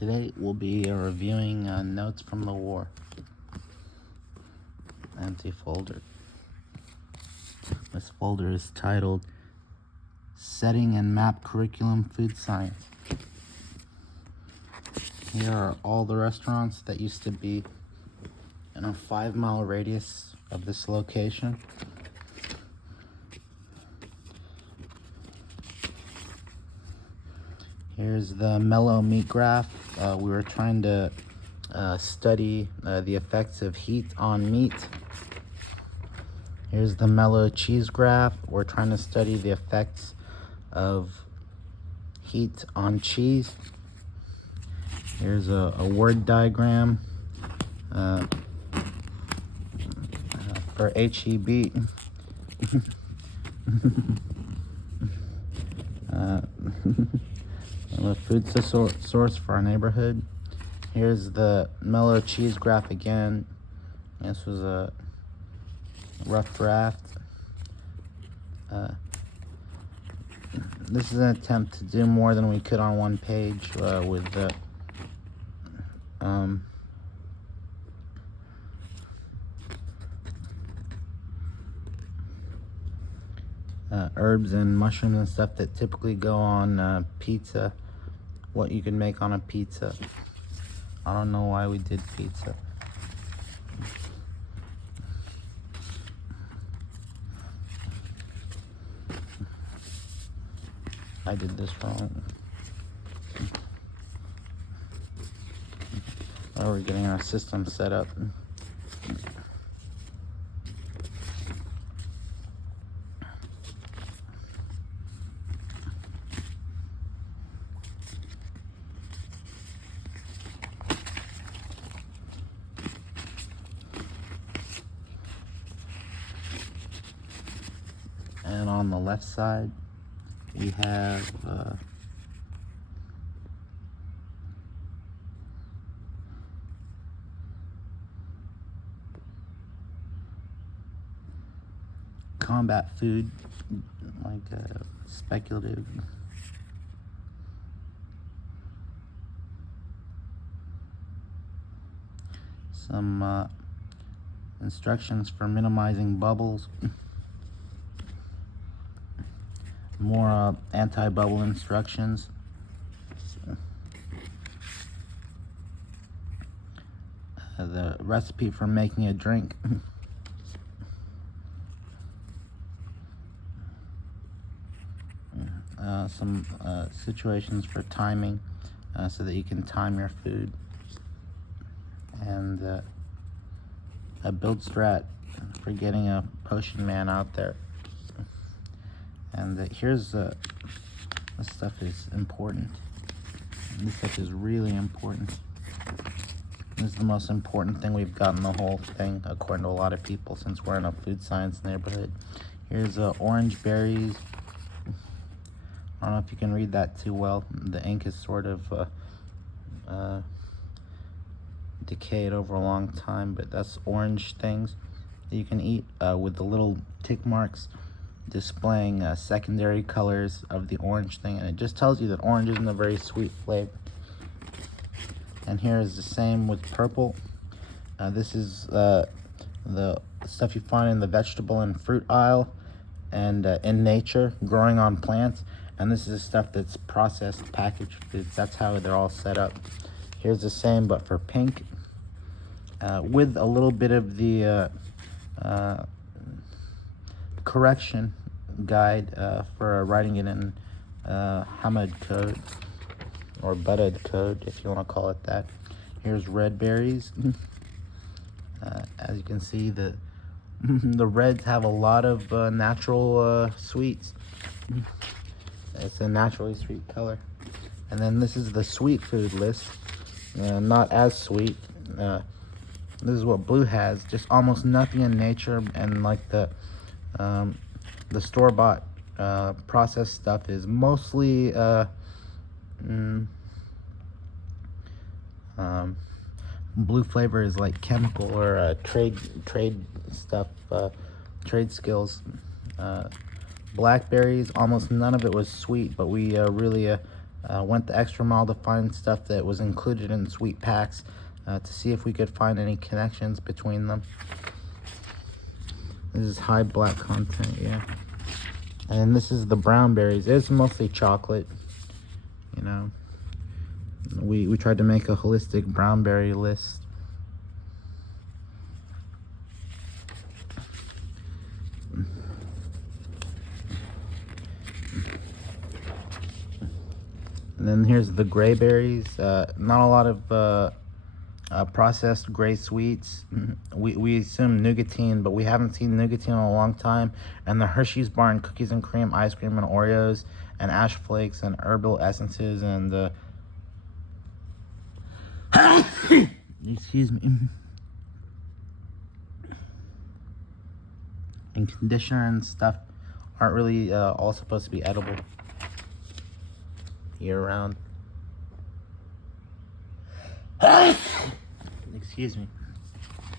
Today we'll be reviewing notes from the war. Empty folder. This folder is titled Setting and Map Curriculum Food Science. Here are all the restaurants that used to be in a 5-mile radius of this location. Here's the mellow meat graph. We were trying to study the effects of heat on meat. Here's the mellow cheese graph. We're trying to study the effects of heat on cheese. Here's a word diagram for HEB. A food source for our neighborhood. Here's the mellow cheese graph again. This was a rough draft. This is an attempt to do more than we could on one page with the herbs and mushrooms and stuff that typically go on pizza. What you can make on a pizza. I don't know why we did pizza. I did this wrong. Oh, we're getting our system set up. And on the left side, we have combat food, like speculative. Some instructions for minimizing bubbles. More anti-bubble instructions. The recipe for making a drink. Some situations for timing, so that you can time your food. And a build strat for getting a potion man out there. And here's this stuff is important. This stuff is really important. This is the most important thing we've got in the whole thing, according to a lot of people, since we're in a food science neighborhood. Here's orange berries. I don't know if you can read that too well. The ink is sort of decayed over a long time, but that's orange things that you can eat with the little tick marks displaying secondary colors of the orange thing, and it just tells you that orange isn't a very sweet flavor. And here is the same with purple. This is the stuff you find in the vegetable and fruit aisle and in nature, growing on plants. And this is the stuff that's processed, packaged foods. That's how they're all set up. Here's the same, but for pink, with a little bit of the correction guide for writing it in Hamid code, or Buddha code, if you want to call it that. Here's red berries. As you can see, the reds have a lot of natural sweets. It's a naturally sweet color. And then this is the sweet food list. Not as sweet. This is what blue has. Just almost nothing in nature, and like the store-bought processed stuff is mostly blue flavor is like chemical or trade stuff, trade skills. Blackberries, almost none of it was sweet, but we really Went the extra mile to find stuff that was included in sweet packs to see if we could find any connections between them. This is high black content, yeah. And this is the brown berries. It's mostly chocolate, you know. We tried to make a holistic brown berry list. And then here's the gray berries. Not a lot of processed gray sweets. We assume nougatine, but we haven't seen nougatine in a long time. And the Hershey's bar and cookies and cream, ice cream and Oreos, and ash flakes and herbal essences and excuse me, and conditioner and stuff aren't really all supposed to be edible year round. Excuse me.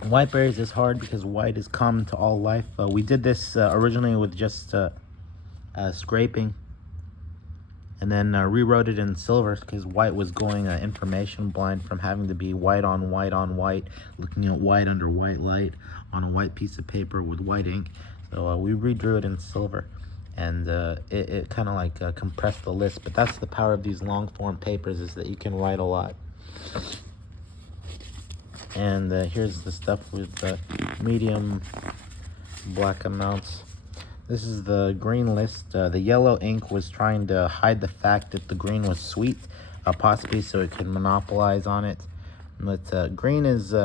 White berries is hard because white is common to all life. We did this originally with just scraping, and then rewrote it in silver because white was going information blind from having to be white on white on white, looking at white under white light on a white piece of paper with white ink. So we redrew it in silver, and it kind of like compressed the list. But that's the power of these long form papers, is that you can write a lot. And here's the stuff with medium black amounts. This is the green list. The yellow ink was trying to hide the fact that the green was sweet, possibly so it could monopolize on it. But green is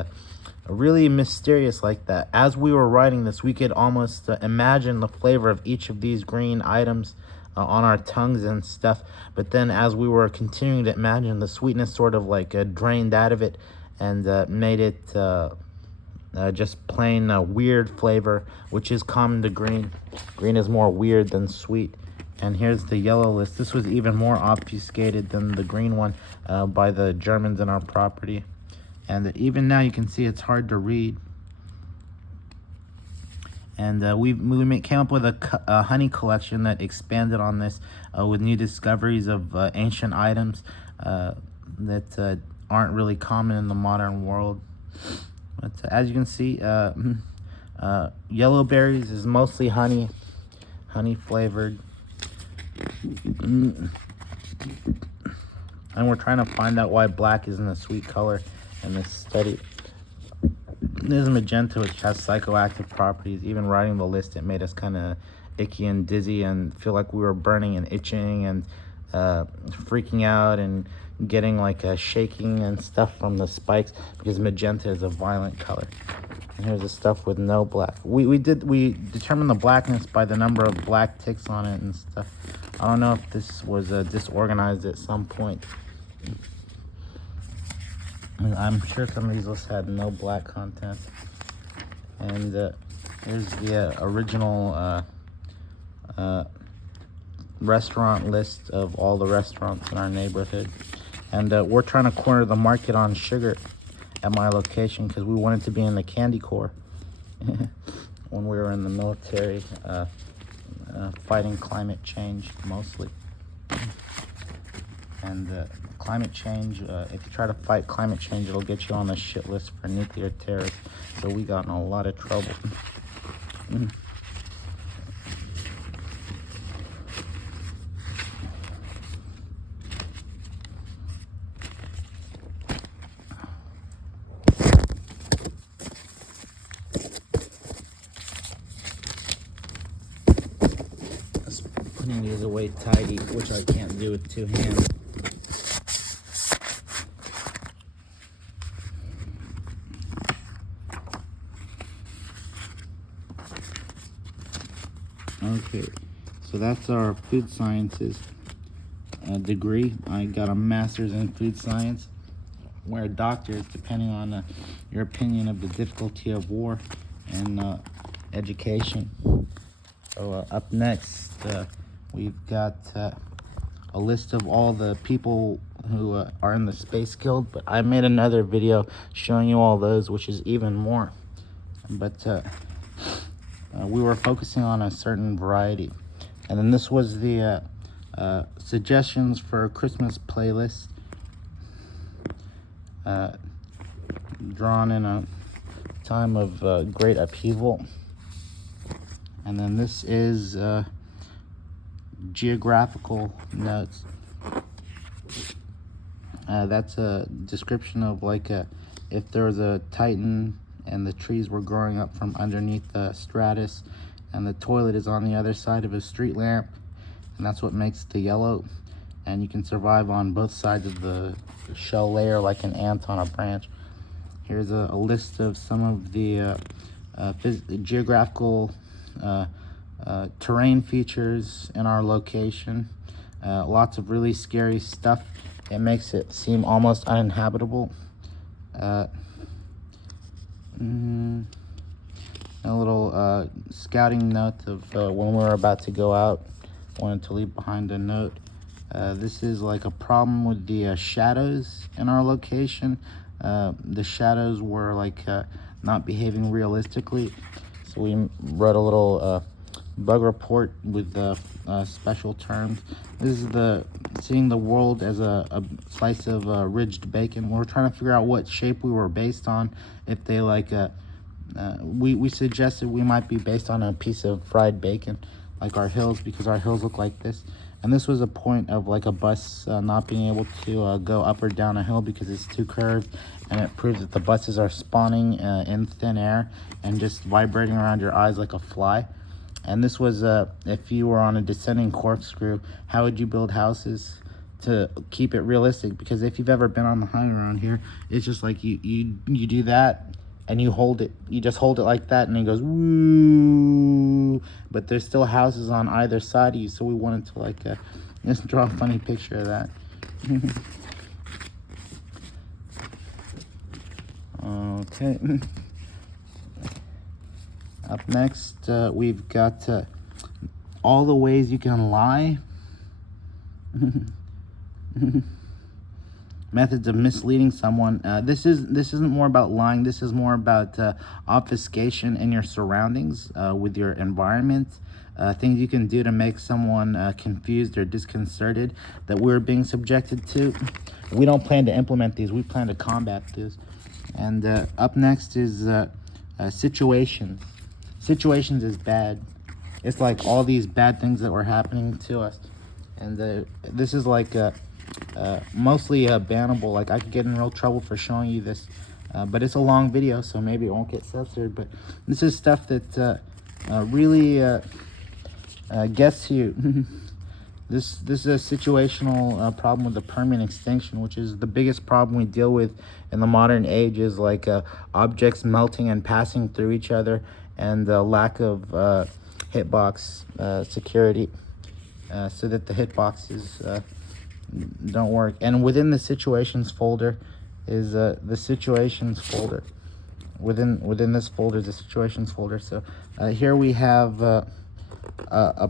really mysterious like that. As we were writing this, we could almost imagine the flavor of each of these green items on our tongues and stuff. But then as we were continuing to imagine, the sweetness sort of like drained out of it and made it just plain weird flavor, which is common to green. Green is more weird than sweet. And here's the yellow list. This was even more obfuscated than the green one by the Germans in our property. And even now you can see it's hard to read. And we came up with a honey collection that expanded on this with new discoveries of ancient items that aren't really common in the modern world. But as you can see, yellow berries is mostly honey flavored. And we're trying to find out why black isn't a sweet color in this study. There's magenta, which has psychoactive properties. Even writing the list, it made us kind of icky and dizzy and feel like we were burning and itching and freaking out and getting like a shaking and stuff from the spikes, because magenta is a violent color. And here's the stuff with no black. We determined the blackness by the number of black ticks on it and stuff. I don't know if this was disorganized at some point. I'm sure some of these lists had no black content. And here's the original restaurant list of all the restaurants in our neighborhood. And we're trying to corner the market on sugar at my location because we wanted to be in the candy corps when we were in the military, fighting climate change mostly. And climate change, if you try to fight climate change, it'll get you on the shit list for nuclear terrorists. So we got in a lot of trouble. Putting these away tidy, which I can't do with two hands. Okay, so that's our food sciences degree. I got a master's in food science, where doctors, depending on your opinion of the difficulty of war and education. So up next, we've got a list of all the people who are in the Space Guild, but I made another video showing you all those, which is even more. But we were focusing on a certain variety. And then this was the Suggestions for a Christmas playlist, drawn in a time of great upheaval. And then this is geographical notes. That's a description of like if there was a titan and the trees were growing up from underneath the stratus, and the toilet is on the other side of a street lamp, and that's what makes the yellow. And you can survive on both sides of the shell layer like an ant on a branch. Here's a list of some of the geographical terrain features in our location. Lots of really scary stuff. It makes it seem almost uninhabitable. A little scouting note of when we were about to go out. Wanted to leave behind a note. This is like a problem with the shadows in our location. The shadows were like not behaving realistically, so we wrote a little bug report with the special terms. This is seeing the world as a slice of ridged bacon. We're trying to figure out what shape we were based on. If they like we suggested we might be based on a piece of fried bacon, like our hills, because our hills look like this. And this was a point of like a bus not being able to go up or down a hill because it's too curved, and it proves that the buses are spawning in thin air and just vibrating around your eyes like a fly. And this was if you were on a descending corkscrew, how would you build houses to keep it realistic? Because if you've ever been on the highway around here, it's just like you do that and you hold it. You just hold it like that and it goes woo. But there's still houses on either side of you, so we wanted to like just draw a funny picture of that. Okay. Up next, we've got all the ways you can lie. Methods of misleading someone. This isn't more about lying. This is more about obfuscation in your surroundings, with your environment. Things you can do to make someone confused or disconcerted that we're being subjected to. We don't plan to implement these. We plan to combat this. And up next is situations. Situations is bad. It's like all these bad things that were happening to us. And this is like mostly bannable. Like I could get in real trouble for showing you this, but it's a long video, so maybe it won't get censored. But this is stuff that really gets you. This is a situational problem with the permanent extinction, which is the biggest problem we deal with in the modern age, is like objects melting and passing through each other, and the lack of hitbox security, so that the hitboxes don't work. And within the situations folder is the situations folder. Within this folder is the situations folder. So here we have a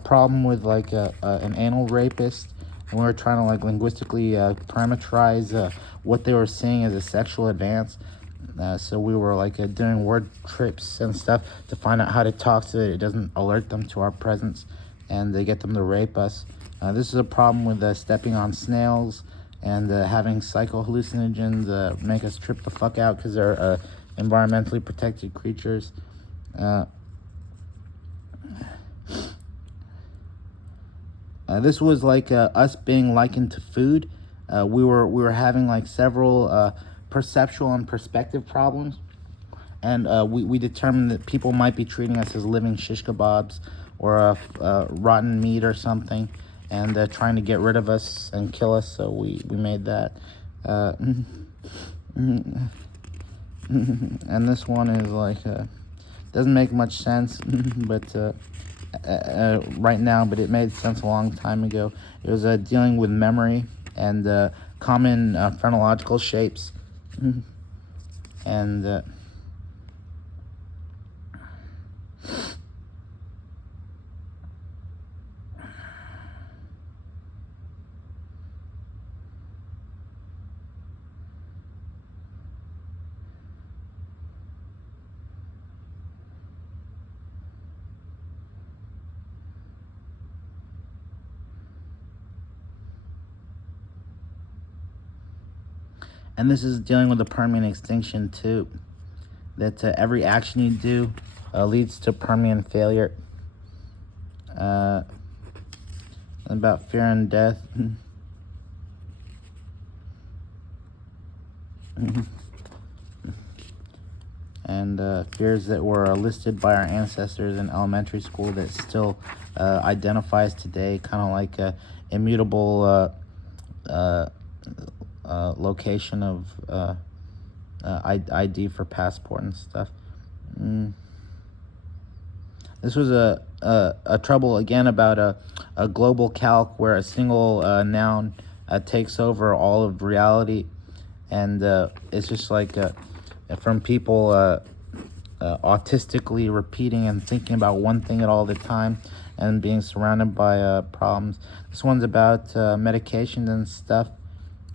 problem with like an anal rapist, and we were trying to like linguistically parameterize what they were seeing as a sexual advance. So we were like doing word trips and stuff to find out how to talk so that it doesn't alert them to our presence and they get them to rape us. This is a problem with stepping on snails and having psychohallucinogens make us trip the fuck out because they're environmentally protected creatures. This was like us being likened to food. We were having like several perceptual and perspective problems, and we determined that people might be treating us as living shish kebabs or rotten meat or something, and trying to get rid of us and kill us. So we made that. And this one is like doesn't make much sense, but right now, but it made sense a long time ago. It was dealing with memory and common phrenological shapes, and And this is dealing with the permanent extinction too. That every action you do leads to permanent failure. About fear and death. And fears that were listed by our ancestors in elementary school that still identifies today, kind of like a immutable location of ID for passport and stuff. This was a trouble again about a global calc where a single noun takes over all of reality, and it's just like from people autistically repeating and thinking about one thing at all the time and being surrounded by problems. This one's about medications and stuff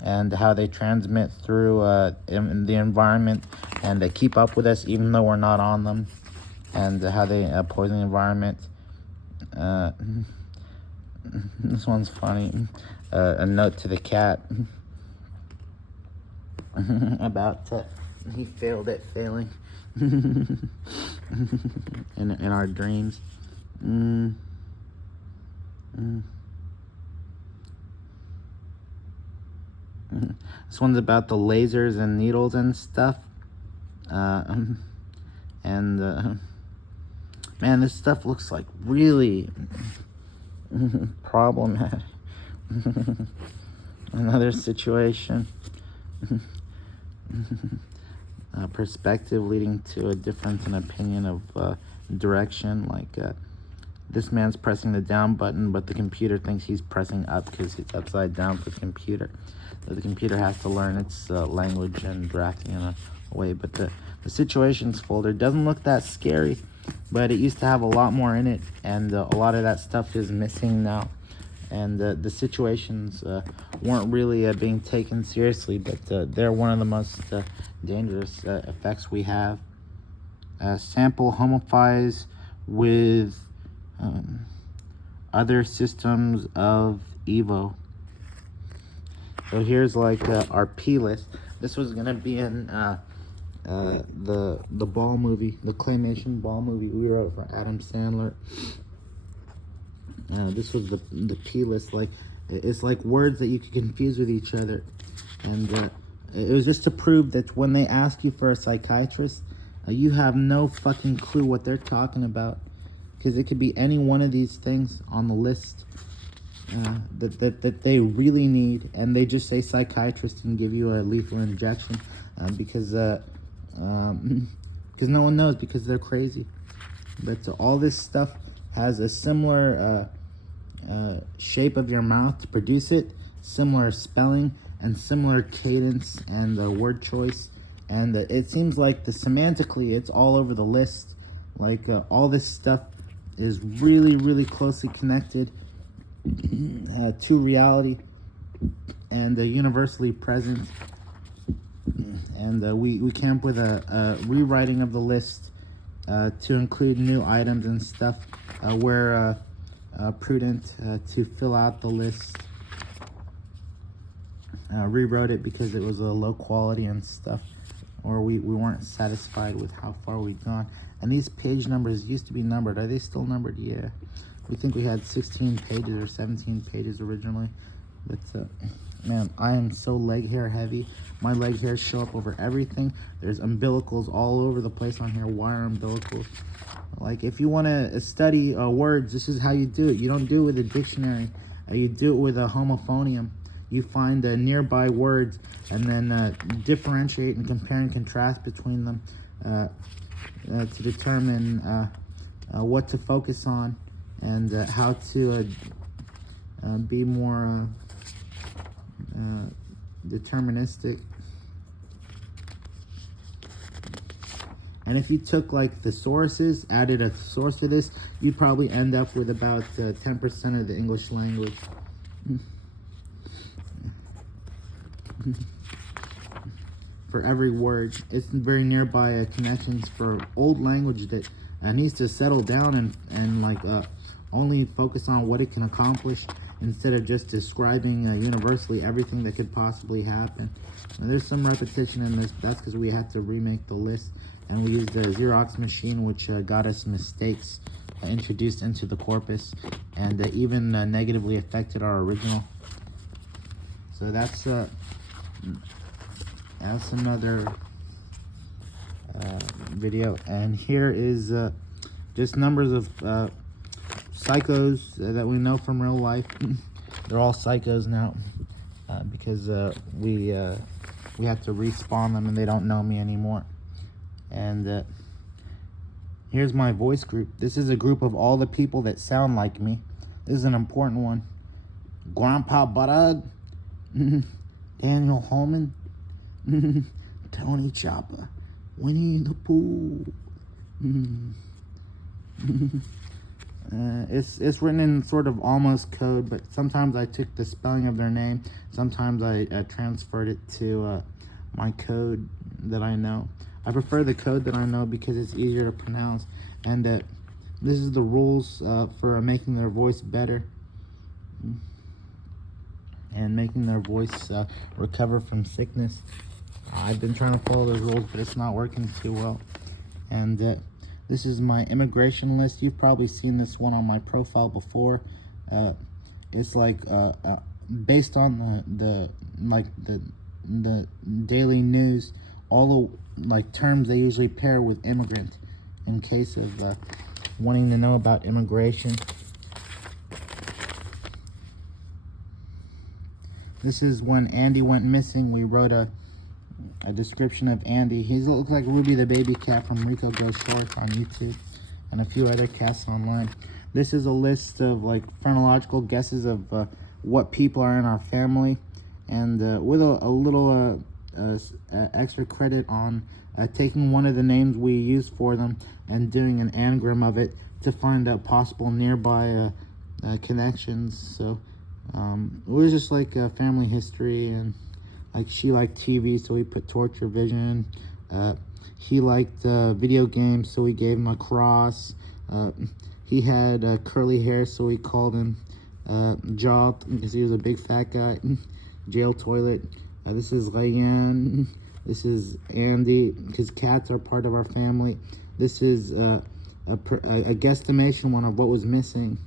and how they transmit through in the environment, and they keep up with us even though we're not on them, and how they poison the environment. This one's funny. A note to the cat about he failed at failing in our dreams. This one's about the lasers and needles and stuff. Man, this stuff looks like really problematic. Another situation. Perspective leading to a difference in opinion of direction. Like this man's pressing the down button, but the computer thinks he's pressing up because it's upside down for the computer. So the computer has to learn its language and drafting in a way. But the situations folder doesn't look that scary, but it used to have a lot more in it, and a lot of that stuff is missing now. And the situations weren't really being taken seriously, but they're one of the most dangerous effects we have. Sample homophys with other systems of Evo. So here's like our P list. This was gonna be in the ball movie, the claymation ball movie we wrote for Adam Sandler. This was the P list. Like, it's like words that you could confuse with each other, and it was just to prove that when they ask you for a psychiatrist, you have no fucking clue what they're talking about, because it could be any one of these things on the list that they really need, and they just say psychiatrist and give you a lethal injection because no one knows, because they're crazy. But all this stuff has a similar shape of your mouth to produce it, similar spelling, and similar cadence and word choice. And it seems like semantically it's all over the list. Like all this stuff is really, really closely connected to reality and universally present. And we came up with a rewriting of the list to include new items and stuff where prudent to fill out the list. Rewrote it because it was a low quality and stuff, or we weren't satisfied with how far we'd gone. And these page numbers used to be numbered. Are they still numbered? Yeah. We think we had 16 pages or 17 pages originally. But man, I am so leg hair heavy. My leg hairs show up over everything. There's umbilicals all over the place on here, wire umbilicals. Like, if you want to study words, this is how you do it. You don't do it with a dictionary. You do it with a homophonium. You find the nearby words and then differentiate and compare and contrast between them to determine what to focus on and how to be more deterministic. And if you took like thesauruses, added a thesaurus to this, you'd probably end up with about 10% of the English language. For every word. It's very nearby connections for old language that needs to settle down and like only focus on what it can accomplish instead of just describing universally everything that could possibly happen. Now, there's some repetition in this. That's because we had to remake the list, and we used a Xerox machine, which got us mistakes introduced into the corpus, and even negatively affected our original. So that's another video. And here is just numbers of psychos that we know from real life. They're all psychos now because we have to respawn them and they don't know me anymore. And here's my voice group. This is a group of all the people that sound like me. This is an important one. Grandpa Bud, Daniel Holman, Tony Chopper, Winnie the Pooh. It's written in sort of almost code, but sometimes I took the spelling of their name. Sometimes I transferred it to my code that I know. I prefer the code that I know because it's easier to pronounce. And this is the rules for making their voice better and making their voice recover from sickness. I've been trying to follow those rules, but it's not working too well. And this is my immigration list. You've probably seen this one on my profile before. It's like based on the daily news, all the like terms they usually pair with immigrant in case of wanting to know about immigration. This is when Andy went missing. We wrote a description of Andy. He looks like Ruby the baby cat from Rico Goes Shark on YouTube and a few other cats online. This is a list of like chronological guesses of what people are in our family, and with a little extra credit on taking one of the names we use for them and doing an anagram of it to find out possible nearby connections. So it was just like family history, and like she liked TV, so we put torture vision. He liked video games, so we gave him a cross. He had curly hair, so we called him Job because he was a big fat guy. Jail toilet. This is Ryan. This is Andy, because cats are part of our family. This is a guesstimation one of what was missing,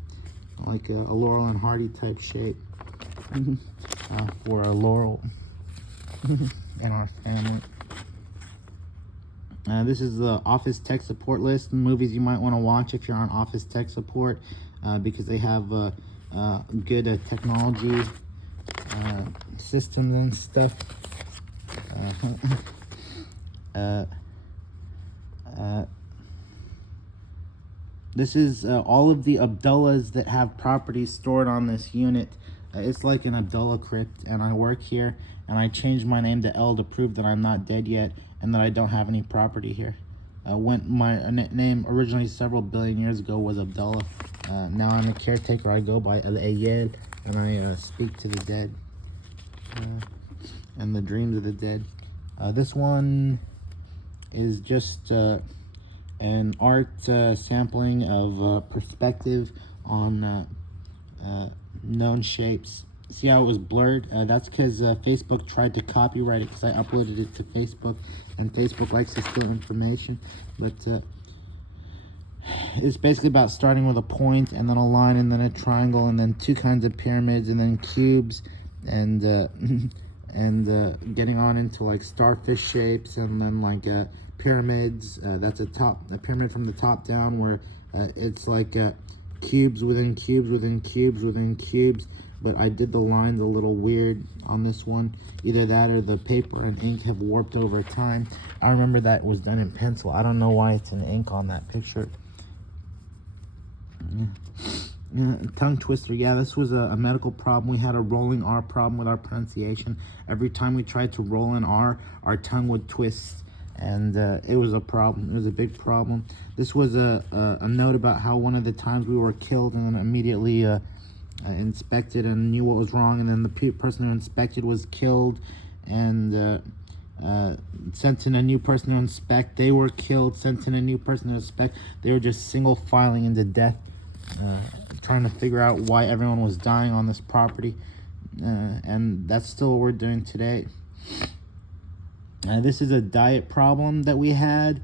like a Laurel and Hardy type shape for a Laurel in our family. This is the office tech support list, movies you might want to watch if you're on office tech support, because they have good technology systems and stuff. This is all of the Abdullahs that have properties stored on this unit. It's like an Abdullah crypt, and I work here, and I changed my name to L to prove that I'm not dead yet and that I don't have any property here. When my name originally several billion years ago was Abdullah. Now I'm a caretaker. I go by Al-Ayyal, and I speak to the dead and the dreams of the dead. This one is just an art sampling of perspective on known shapes. See how it was blurred? That's because Facebook tried to copyright it because I uploaded it to Facebook, and Facebook likes to steal information. But it's basically about starting with a point and then a line and then a triangle and then two kinds of pyramids and then cubes and getting on into like starfish shapes and then like pyramids. That's a pyramid from the top down, where it's like cubes within cubes within cubes within cubes. But I did the lines a little weird on this one. Either that or the paper and ink have warped over time. I remember that was done in pencil. I don't know why it's in ink on that picture. Tongue twister. Yeah, this was a medical problem. We had a rolling R problem with our pronunciation. Every time we tried to roll an R, our tongue would twist, and it was a problem. It was a big problem. This was a note about how one of the times we were killed and then immediately inspected and knew what was wrong, and then the person who inspected was killed and sent in a new person to inspect. They were killed, sent in a new person to inspect. They were just single filing into death trying to figure out why everyone was dying on this property. And that's still what we're doing today. This is a diet problem that we had.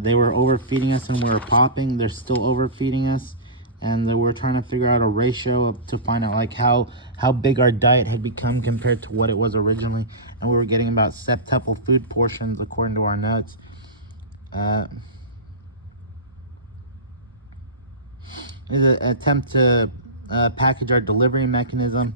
They were overfeeding us and we were popping. They're still overfeeding us, and we're trying to figure out a ratio to find out like how big our diet had become compared to what it was originally. And we were getting about septuple food portions according to our notes. Is an attempt to package our delivery mechanism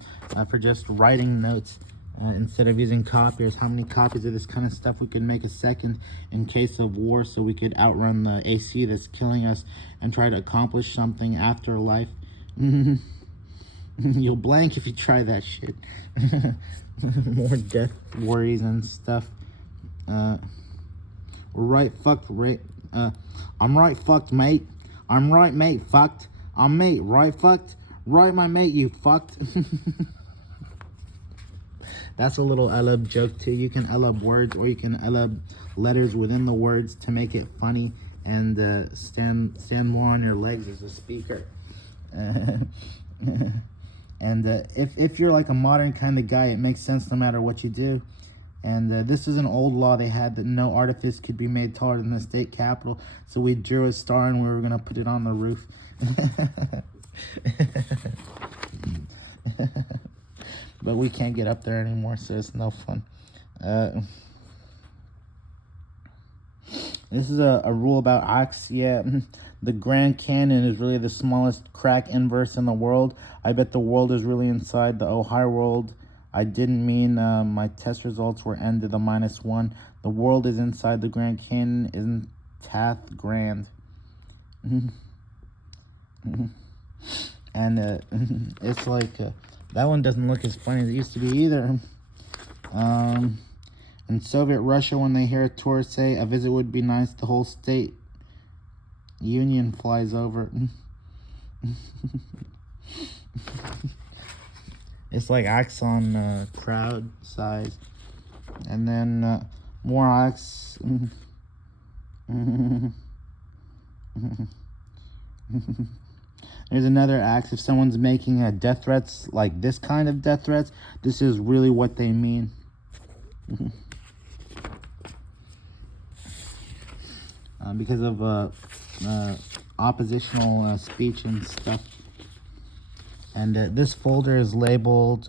for just writing notes instead of using copiers. How many copies of this kind of stuff we could make a second in case of war, so we could outrun the AC that's killing us and try to accomplish something after life. You'll blank if you try that shit. More death worries and stuff. We're right fucked, right? I'm right fucked, mate. I'm right, mate, fucked. I'm mate, right fucked? Right, my mate, you fucked. That's a little unloved joke too. You can unlove words, or you can unlove letters within the words to make it funny and stand more on your legs as a speaker. And if you're like a modern kind of guy, it makes sense no matter what you do. And this is an old law they had, that no artifice could be made taller than the state capitol. So we drew a star and we were going to put it on the roof. But we can't get up there anymore, so it's no fun. This is a rule about ox. Yeah, the Grand Canyon is really the smallest crack inverse in the world. I bet the world is really inside the Ohio world. I didn't mean my test results were n to the -1. The world is inside the Grand Canyon, isn't Tath Grand. And it's like, that one doesn't look as funny as it used to be either. In Soviet Russia, when they hear a tourist say a visit would be nice, the whole state union flies over. It's like ox on crowd size. And then more ox. There's another axe. If someone's making death threats, like this kind of death threats, this is really what they mean. Because of oppositional speech and stuff. And this folder is labeled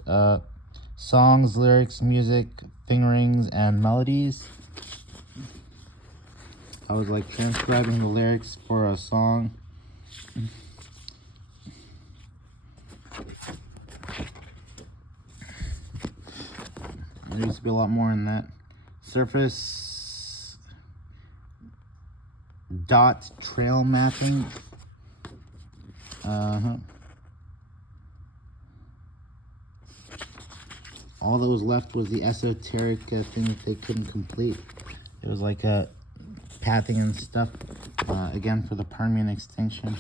songs, lyrics, music, fingerings, and melodies. I was like transcribing the lyrics for a song. There used to be a lot more in that. Surface dot trail mapping. All that was left was the esoteric thing that they couldn't complete. It was like pathing and stuff. Again, for the Permian extinction.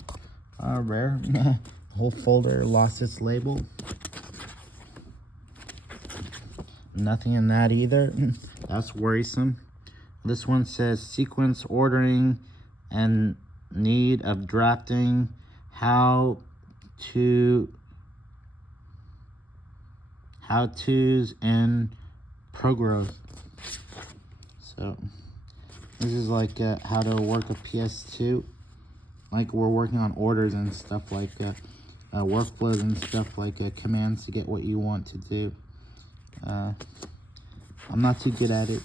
Rare. The whole folder lost its label. Nothing in that either. That's worrisome. This one says sequence, ordering, and need of drafting, how-tos, and progress. So this is like how to work a PS2. Like we're working on orders and stuff, like workflows and stuff, like commands to get what you want to do. I'm not too good at it.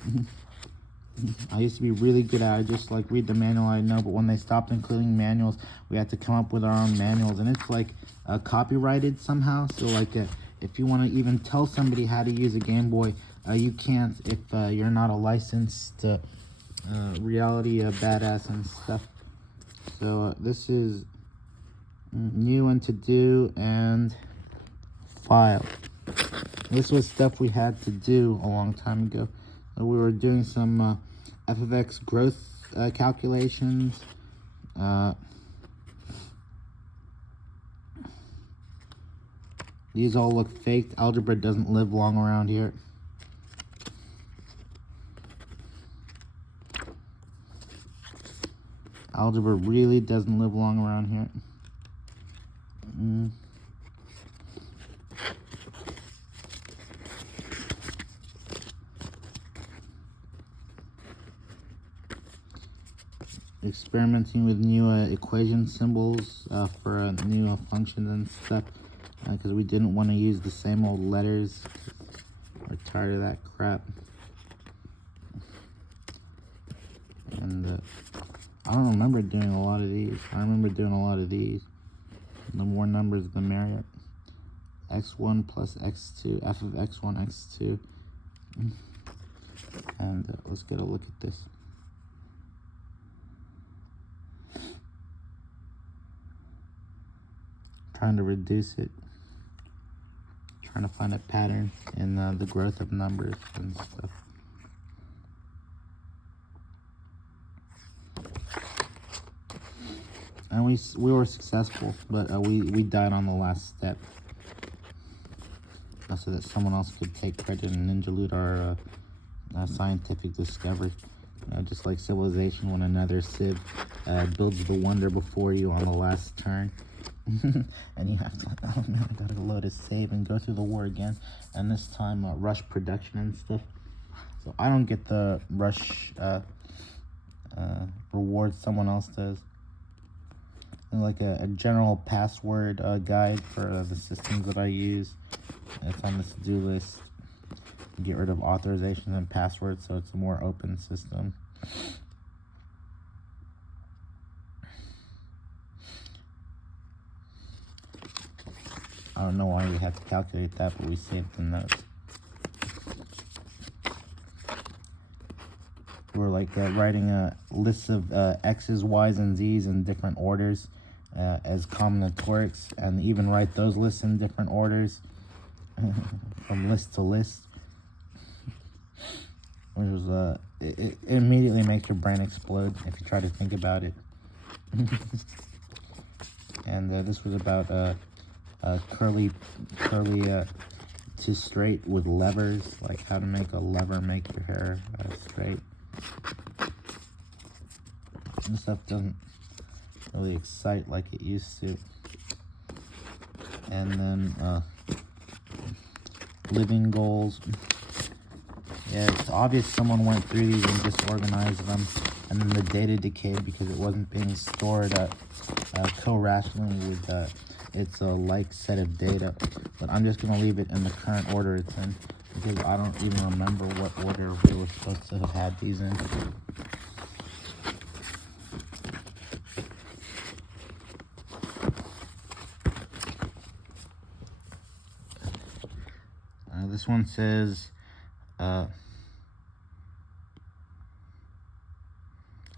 I used to be really good at it. I just like read the manual, I know, but when they stopped including manuals, we had to come up with our own manuals, and it's like copyrighted somehow. So like if you want to even tell somebody how to use a Game Boy, you can't if you're not a licensed reality badass and stuff. So this is new and to do and file. This was stuff we had to do a long time ago. We were doing some f of x growth calculations. These all look faked. Algebra doesn't live long around here. Algebra really doesn't live long around here. Experimenting with new equation symbols for new functions and stuff, because we didn't want to use the same old letters. We're tired of that crap. And I don't remember doing a lot of these. I remember doing a lot of these. The more numbers, the merrier. x1 plus x2, f of x1, x2. And let's get a look at this. Trying to reduce it. Trying to find a pattern in the growth of numbers and stuff. And we were successful, but we died on the last step, so that someone else could take credit and ninja loot our scientific discovery. Just like Civilization, when another civ builds the wonder before you on the last turn. And you have to, oh man, I gotta load a save and go through the war again. And this time, rush production and stuff. So I don't get the rush reward, someone else does. And like a general password guide for the systems that I use. It's on this to-do list. Get rid of authorizations and passwords, so it's a more open system. I don't know why we have to calculate that, but we saved the notes. We're like writing a list of X's, Y's, and Z's in different orders as combinatorics, and even write those lists in different orders from list to list. Which was it immediately makes your brain explode if you try to think about it. And this was about curly to straight with levers, like how to make a lever make your hair straight. This stuff doesn't really excite like it used to. And then living goals. Yeah, it's obvious someone went through these and disorganized them, and then the data decayed because it wasn't being stored co-rationally with its like set of data. But I'm just gonna leave it in the current order it's in, because I don't even remember what order we were supposed to have had these in. This one says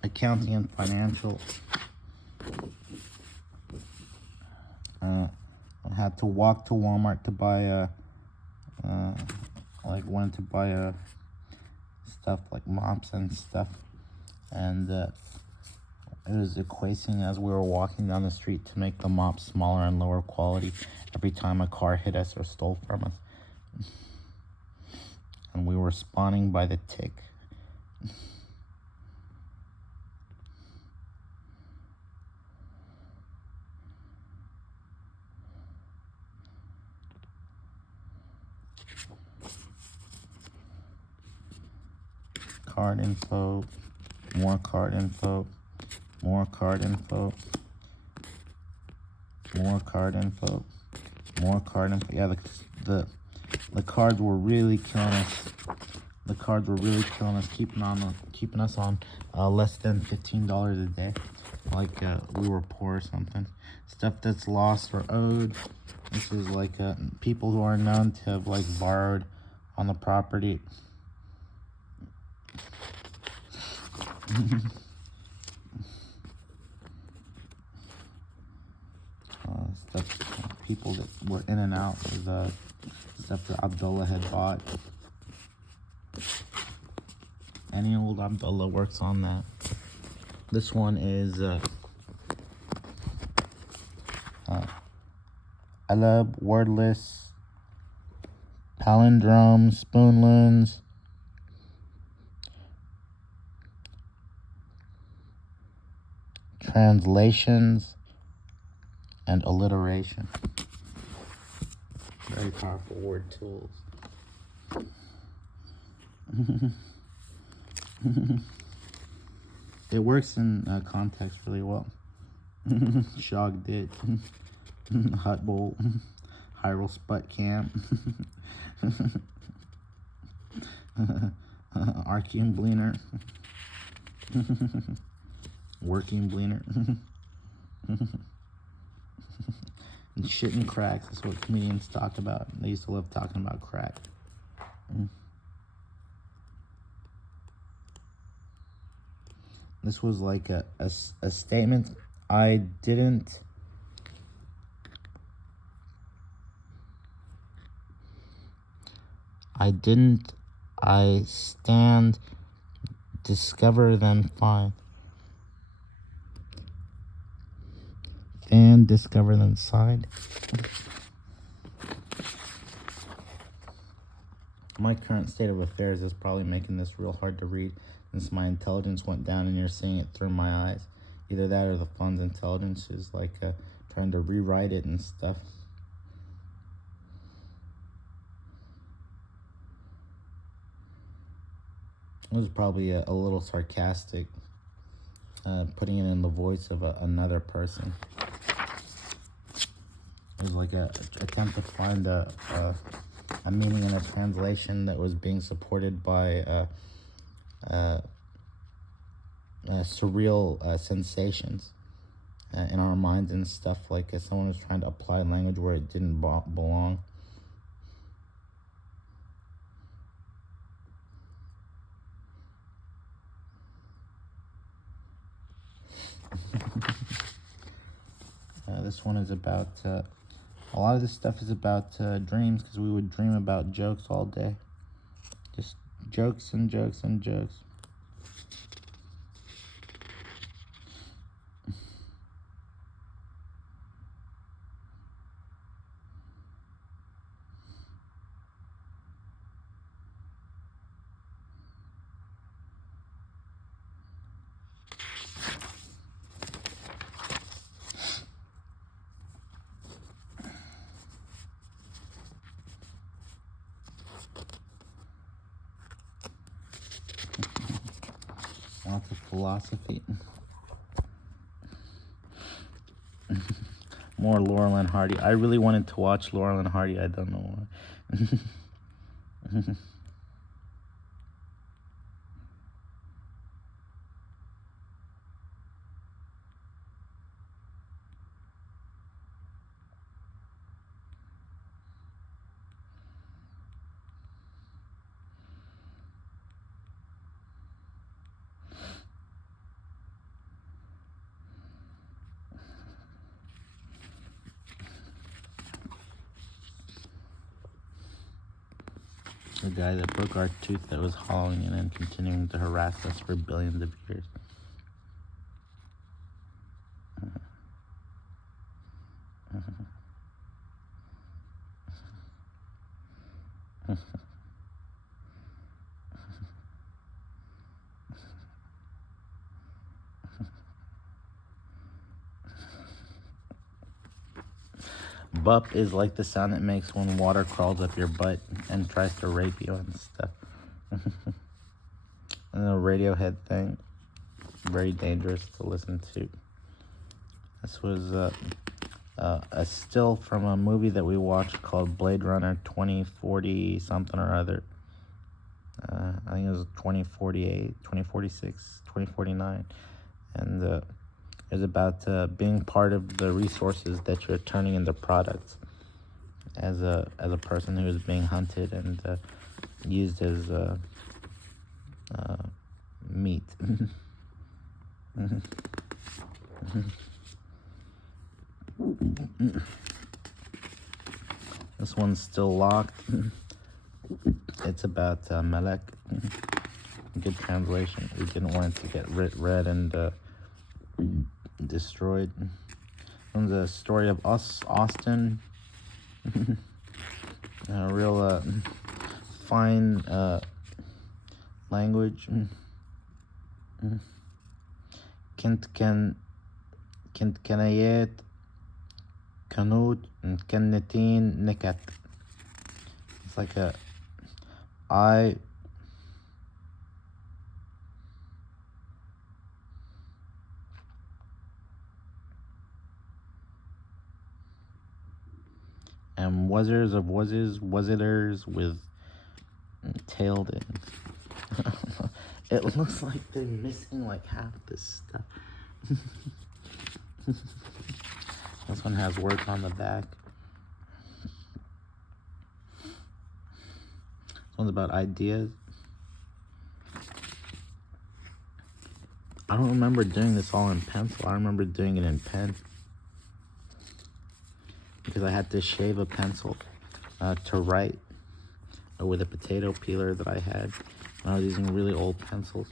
accounting and financial. I had to walk to Walmart to buy wanted to buy stuff like mops and stuff, and it was equating as we were walking down the street to make the mops smaller and lower quality every time a car hit us or stole from us. And we were spawning by the tick. Card info, more card info, more card info, more card info, more card info. Yeah, the cards were really killing us. The cards were really killing us, keeping us on less than $15 a day, like we were poor or something. Stuff that's lost or owed. This is like people who are known to have like borrowed on the property. Stuff, people that were in and out with stuff that Abdullah had bought. Any old Abdullah works on that. This one is Alab, wordless, palindrome, spoonloons, translations, and alliteration. Very powerful word tools. It works in context really well. Shog dit, hut bolt, Hyrule sput camp, Arceum bleener, working bleener, and shit and cracks. That's what comedians talk about. They used to love talking about crack. This was like a statement. I stand, discover, then find. Stand, discover, then side. My current state of affairs is probably making this real hard to read, since my intelligence went down and you're seeing it through my eyes. Either that or the phone's intelligence is like trying to rewrite it and stuff. It was probably a little sarcastic, putting it in the voice of another person. It was like a attempt to find a meaning in a translation that was being supported by surreal sensations in our minds and stuff, like someone was trying to apply language where it didn't belong. This one is about, a lot of this stuff is about dreams, because we would dream about jokes all day. Just jokes and jokes and jokes. Lots of philosophy. More Laurel and Hardy. I really wanted to watch Laurel and Hardy. I don't know why. The guy that broke our tooth that was hollowing in and continuing to harass us for billions of years. Bup is like the sound it makes when water crawls up your butt and tries to rape you and stuff. And the Radiohead thing, very dangerous to listen to. This was a still from a movie that we watched called Blade Runner 2040 something or other. I think it was 2048, 2046, 2049. And it was about being part of the resources that you're turning into products as a person who is being hunted and used as meat. This one's still locked. It's about Melek. Good translation. We didn't want it to get read and destroyed. One's a story of us, Austin. A real fine language. Kent can كنايات كنوت كنتين نكت. It's like a I am wuzzers of wuzzes, wuzziters with tailed ends. It looks like they're missing like half this stuff. This one has work on the back. This one's about ideas. I don't remember doing this all in pencil. I remember doing it in pen. Because I had to shave a pencil to write with a potato peeler that I had. I was using really old pencils.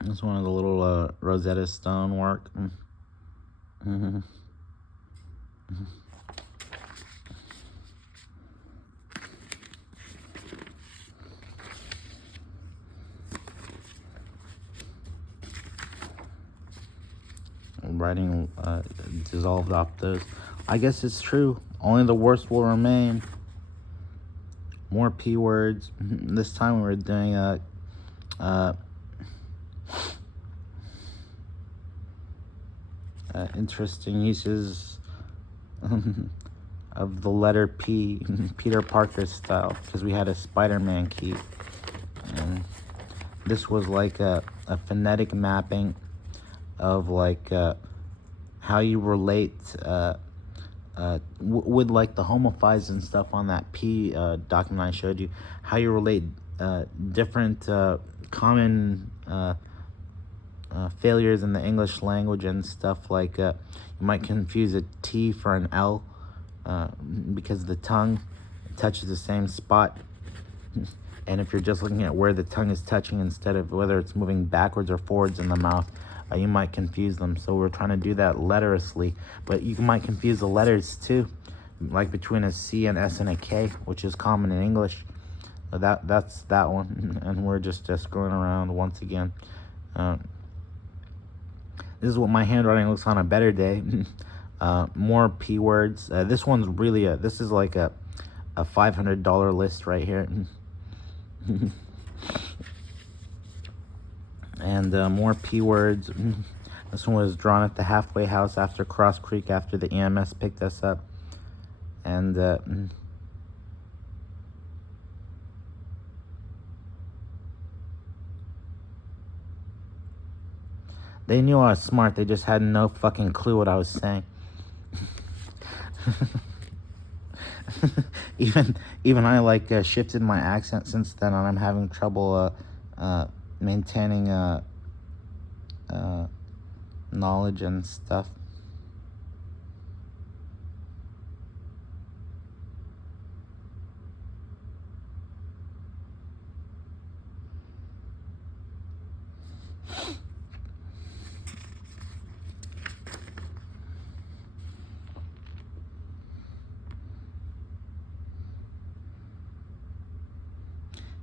This is one of the little Rosetta Stone work. Writing dissolved off those. I guess it's true. Only the worst will remain. More P words. This time we were doing interesting uses of the letter P, Peter Parker style, because we had a Spider-Man key. And this was like a phonetic mapping of like how you relate with like the homophies and stuff on that P document I showed you, how you relate different common failures in the English language and stuff. Like you might confuse a T for an L because the tongue touches the same spot. And if you're just looking at where the tongue is touching instead of whether it's moving backwards or forwards in the mouth, you might confuse them. So we're trying to do that letterously, but you might confuse the letters too, like between a C and S and a K, which is common in English. That's that one, and we're just screwing around once again. This is what my handwriting looks on a better day. More P words. This one's really this is like a $500 list right here. And more P words. This one was drawn at the halfway house after Cross Creek after the EMS picked us up. And they knew I was smart. They just had no fucking clue what I was saying. Even I like shifted my accent since then, and I'm having trouble maintaining knowledge and stuff.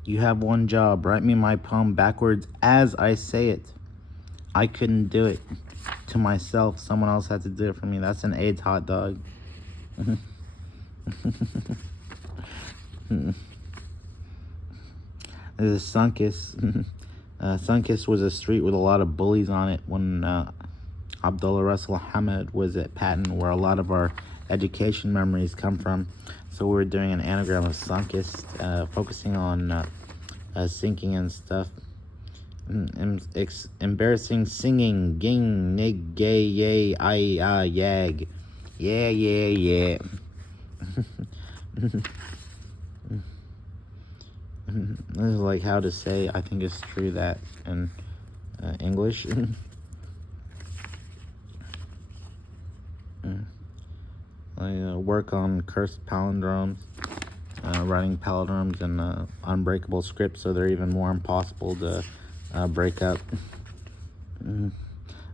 You have one job. Write me my poem backwards as I say it. I couldn't do it to myself. Someone else had to do it for me. That's an AIDS hot dog. This is Sunkiss. Sunkiss was a street with a lot of bullies on it when Abdullah Russell Hamid was at Patton, where a lot of our education memories come from. So we were doing an anagram of Sunkiss, focusing on sinking and stuff. Embarrassing singing, ging, nig, gay, yay, I, yag. Yeah, yeah, yeah. This is like how to say, I think it's true that in English. I work on cursed palindromes, writing palindromes in unbreakable scripts, so they're even more impossible to break up.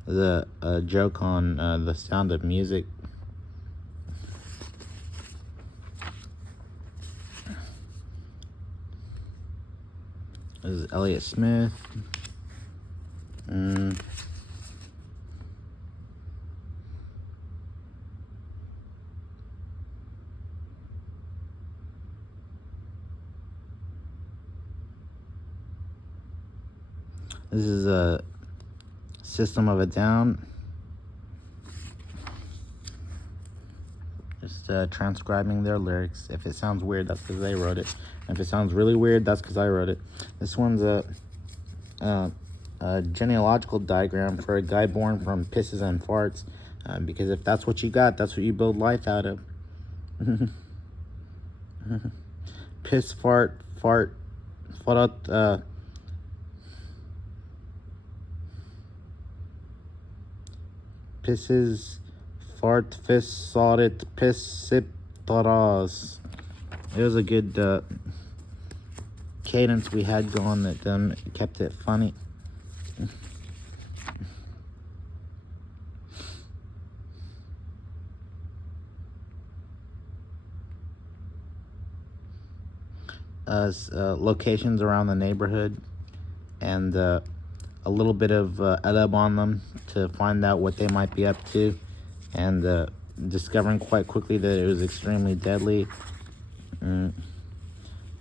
The joke on The Sound of Music. This is Elliott Smith. This is a System of a Down. Just transcribing their lyrics. If it sounds weird, that's because they wrote it. And if it sounds really weird, that's because I wrote it. This one's a genealogical diagram for a guy born from pisses and farts. Because if that's what you got, that's what you build life out of. Piss, fart, pisses, fart, fist, sawed piss, sip, taras. It was a good cadence we had going that kept it funny. Locations around the neighborhood, and a little bit of adab on them to find out what they might be up to, and discovering quite quickly that it was extremely deadly.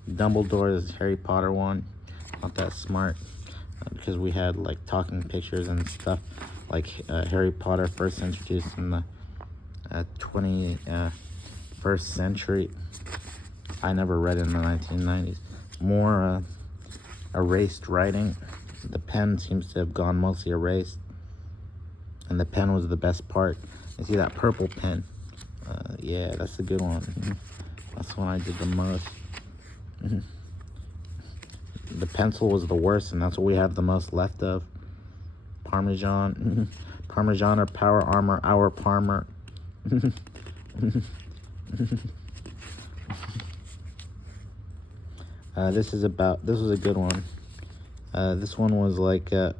Dumbledore's Harry Potter one, not that smart, because we had like talking pictures and stuff like Harry Potter first introduced in the 21st century. I never read in the 1990s. More erased writing. The pen seems to have gone mostly erased, and the pen was the best part. You see that purple pen? Yeah, that's a good one. That's the one I did the most. The pencil was the worst, and that's what we have the most left of. Parmesan. Parmesan or Power Armor, our Parmer. This was a good one. This one was like a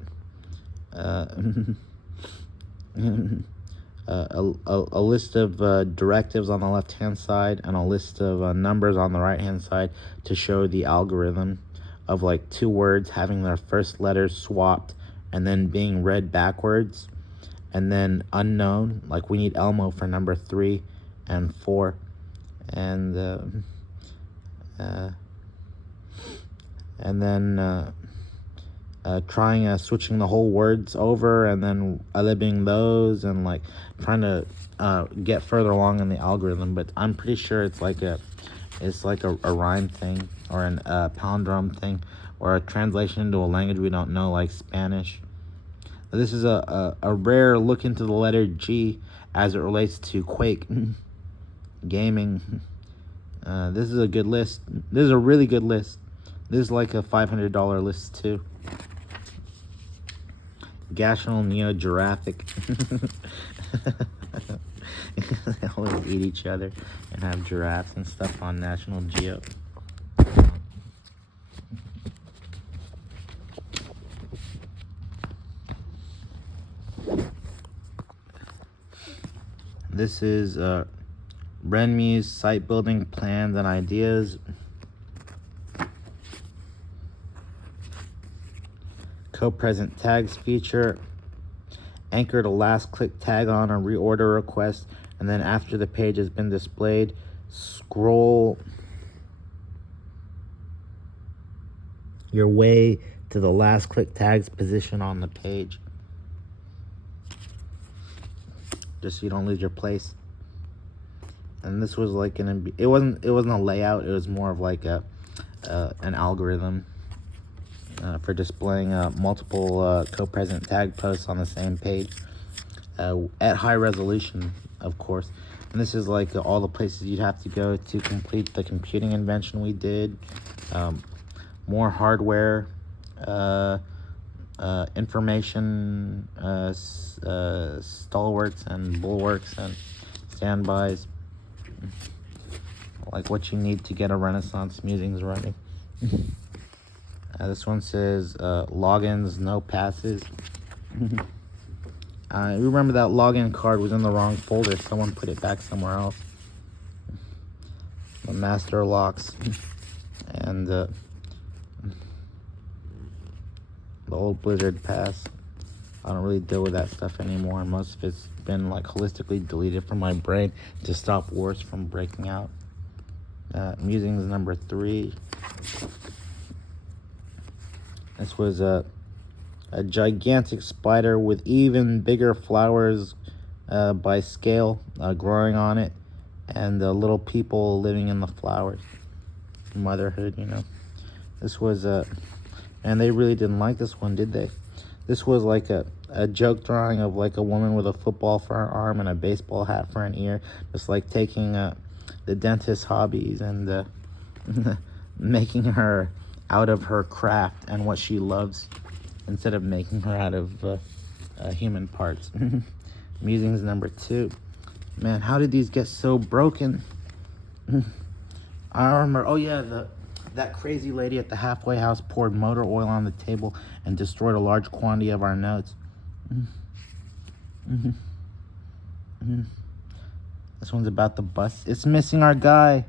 list of directives on the left hand side and a list of numbers on the right hand side to show the algorithm of like two words having their first letters swapped and then being read backwards, and then unknown, like we need Elmo for number 3 and 4, and then trying switching the whole words over and then elibbing those, and like trying to get further along in the algorithm. But I'm pretty sure it's like a rhyme thing, or a palindrome thing, or a translation into a language we don't know, like Spanish. This is a rare look into the letter G as it relates to Quake gaming. This is a good list. This is a really good list. This is like a $500 list too. Gational Neo-Giraffic. They always eat each other and have giraffes and stuff on National Geo. This is Renmu's site building plans and ideas. Co-present tags feature. Anchored a last click tag on a reorder request, and then after the page has been displayed, scroll your way to the last click tag's position on the page, just so you don't lose your place. And this was like it wasn't a layout, it was more of like an algorithm for displaying multiple co-present tag posts on the same page at high resolution, of course. And this is like all the places you'd have to go to complete the computing invention we did. More hardware, information, stalwarts and bulwarks and standbys, like what you need to get a Renaissance musings running. This one says logins, no passes. Remember that login card was in the wrong folder. Someone put it back somewhere else. The master locks and the old Blizzard pass. I don't really deal with that stuff anymore. Most of it's been like holistically deleted from my brain to stop wars from breaking out. Musings number 3. This was a gigantic spider with even bigger flowers by scale growing on it, and the little people living in the flowers. Motherhood, you know. This was and they really didn't like this one, did they? This was like a joke drawing of like a woman with a football for her arm and a baseball hat for an ear, just like taking the dentist's hobbies and making her out of her craft and what she loves, instead of making her out of human parts. Musings number 2. Man, how did these get so broken? I remember, oh yeah, that crazy lady at the halfway house poured motor oil on the table and destroyed a large quantity of our notes. This one's about the bus. It's missing our guy.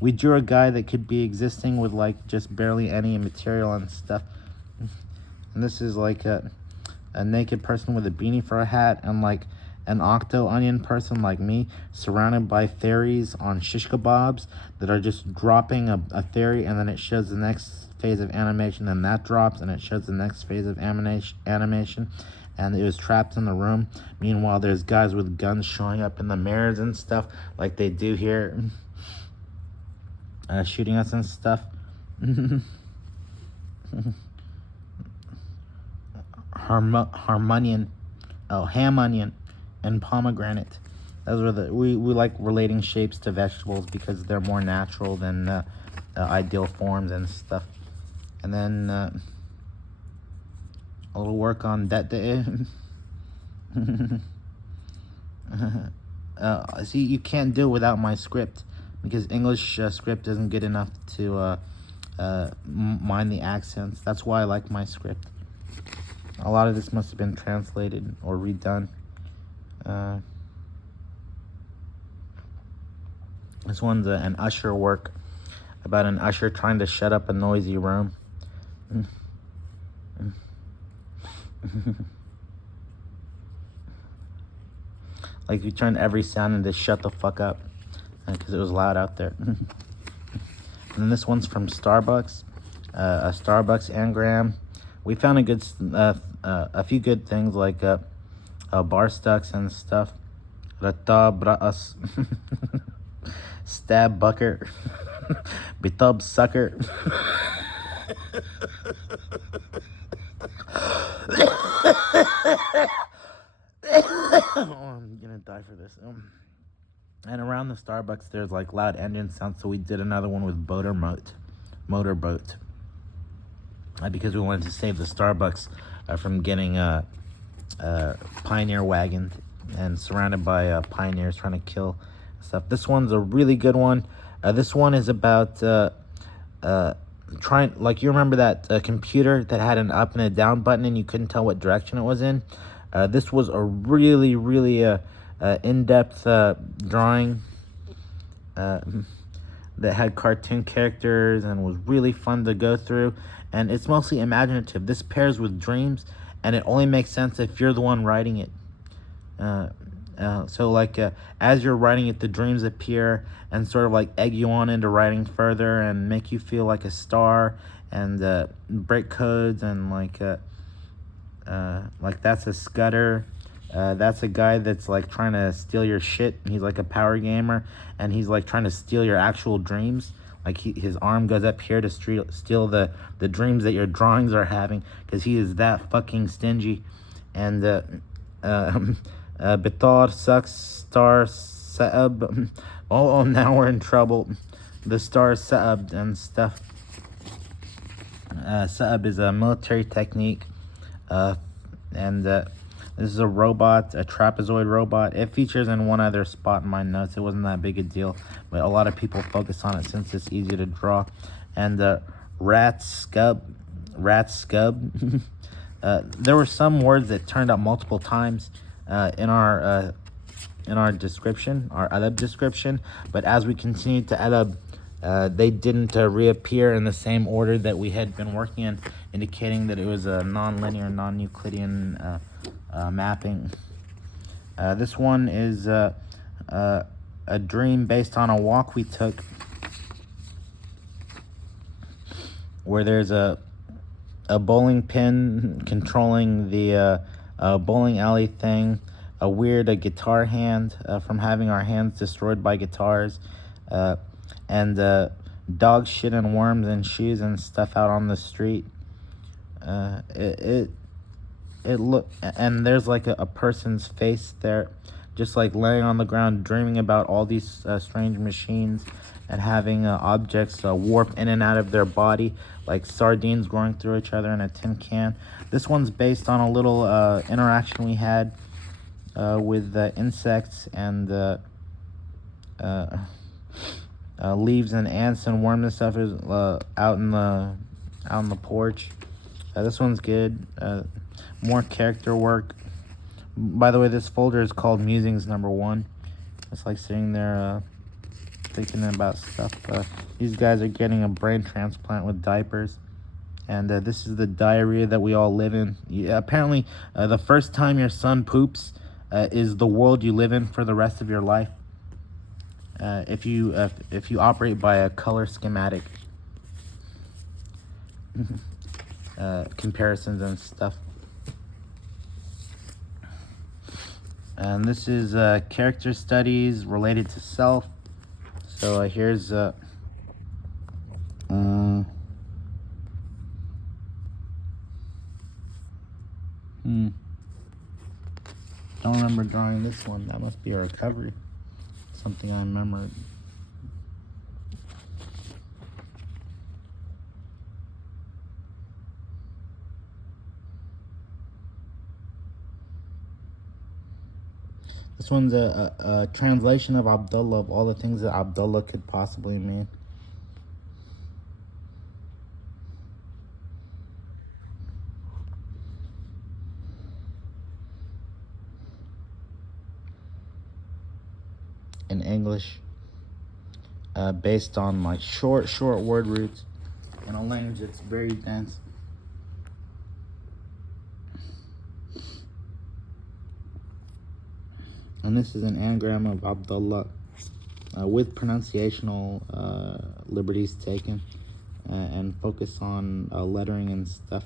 We drew a guy that could be existing with like just barely any material and stuff. And this is like a naked person with a beanie for a hat, and like an octo onion person like me, surrounded by fairies on shish kebabs that are just dropping a fairy, and then it shows the next phase of animation, and that drops, and it shows the next phase of animation, and it was trapped in the room. Meanwhile, there's guys with guns showing up in the mirrors and stuff, like they do here, shooting us and stuff. Harmonian, ham onion, and pomegranate. Those were we like relating shapes to vegetables because they're more natural than ideal forms and stuff. And then a little work on that day. See, you can't do it without my script, because English script isn't good enough to mind the accents. That's why I like my script. A lot of this must have been translated or redone. This one's an usher work about an usher trying to shut up a noisy room. Like, you turned every sound into shut the fuck up because it was loud out there. And then this one's from Starbucks, a Starbucks anagram. We found a few good things like bar stucks and stuff. Rata bras, stab bucker, bitub sucker. Oh, I'm gonna die for this. And around the Starbucks, there's like loud engine sounds, so we did another one with motorboat. Because we wanted to save the Starbucks from getting pioneer wagoned and surrounded by pioneers trying to kill stuff. This one's a really good one. This one is about trying, like, you remember that computer that had an up and a down button and you couldn't tell what direction it was in? This was a really, really in-depth drawing that had cartoon characters and was really fun to go through. And it's mostly imaginative. This pairs with dreams, and it only makes sense if you're the one writing it. So like as you're writing it, the dreams appear and sort of like egg you on into writing further and make you feel like a star, and break codes, and like that's a Scudder. That's a guy that's like trying to steal your shit. He's like a power gamer, and he's like trying to steal your actual dreams. Like his arm goes up here to steal the dreams that your drawings are having, because he is that fucking stingy. And Bitar sucks, star sub. Oh, now we're in trouble. The star sub and stuff. Sub is a military technique, and this is a robot, a trapezoid robot. It features in one other spot in my notes. It wasn't that big a deal, but a lot of people focus on it since it's easy to draw. And rat scub. There were some words that turned up multiple times in our description, our Arab description. But as we continued to Arab They didn't reappear in the same order that we had been working in, indicating that it was a non-linear, non-Euclidean mapping. This one is a dream based on a walk we took, where there's a bowling pin controlling the bowling alley thing, a weird guitar hand from having our hands destroyed by guitars, and dog shit and worms and shoes and stuff out on the street. It look, and there's like a person's face there, just like laying on the ground dreaming about all these strange machines and having objects warp in and out of their body like sardines growing through each other in a tin can. This one's based on a little interaction we had with insects and leaves and ants and worms and stuff is out in the porch. This one's good. More character work. By the way, this folder is called Musings #1. It's like sitting there thinking about stuff. These guys are getting a brain transplant with diapers. And this is the diarrhea that we all live in. Apparently, the first time your son poops is the world you live in for the rest of your life. If you operate by a color schematic. Comparisons and stuff. And this is character studies related to self. So here's don't remember drawing this one. That must be a recovery. Something I remembered. This one's a translation of Abdullah, of all the things that Abdullah could possibly mean. In English, based on like short word roots in a language that's very dense. And this is an anagram of Abdullah with pronunciational liberties taken and focus on lettering and stuff.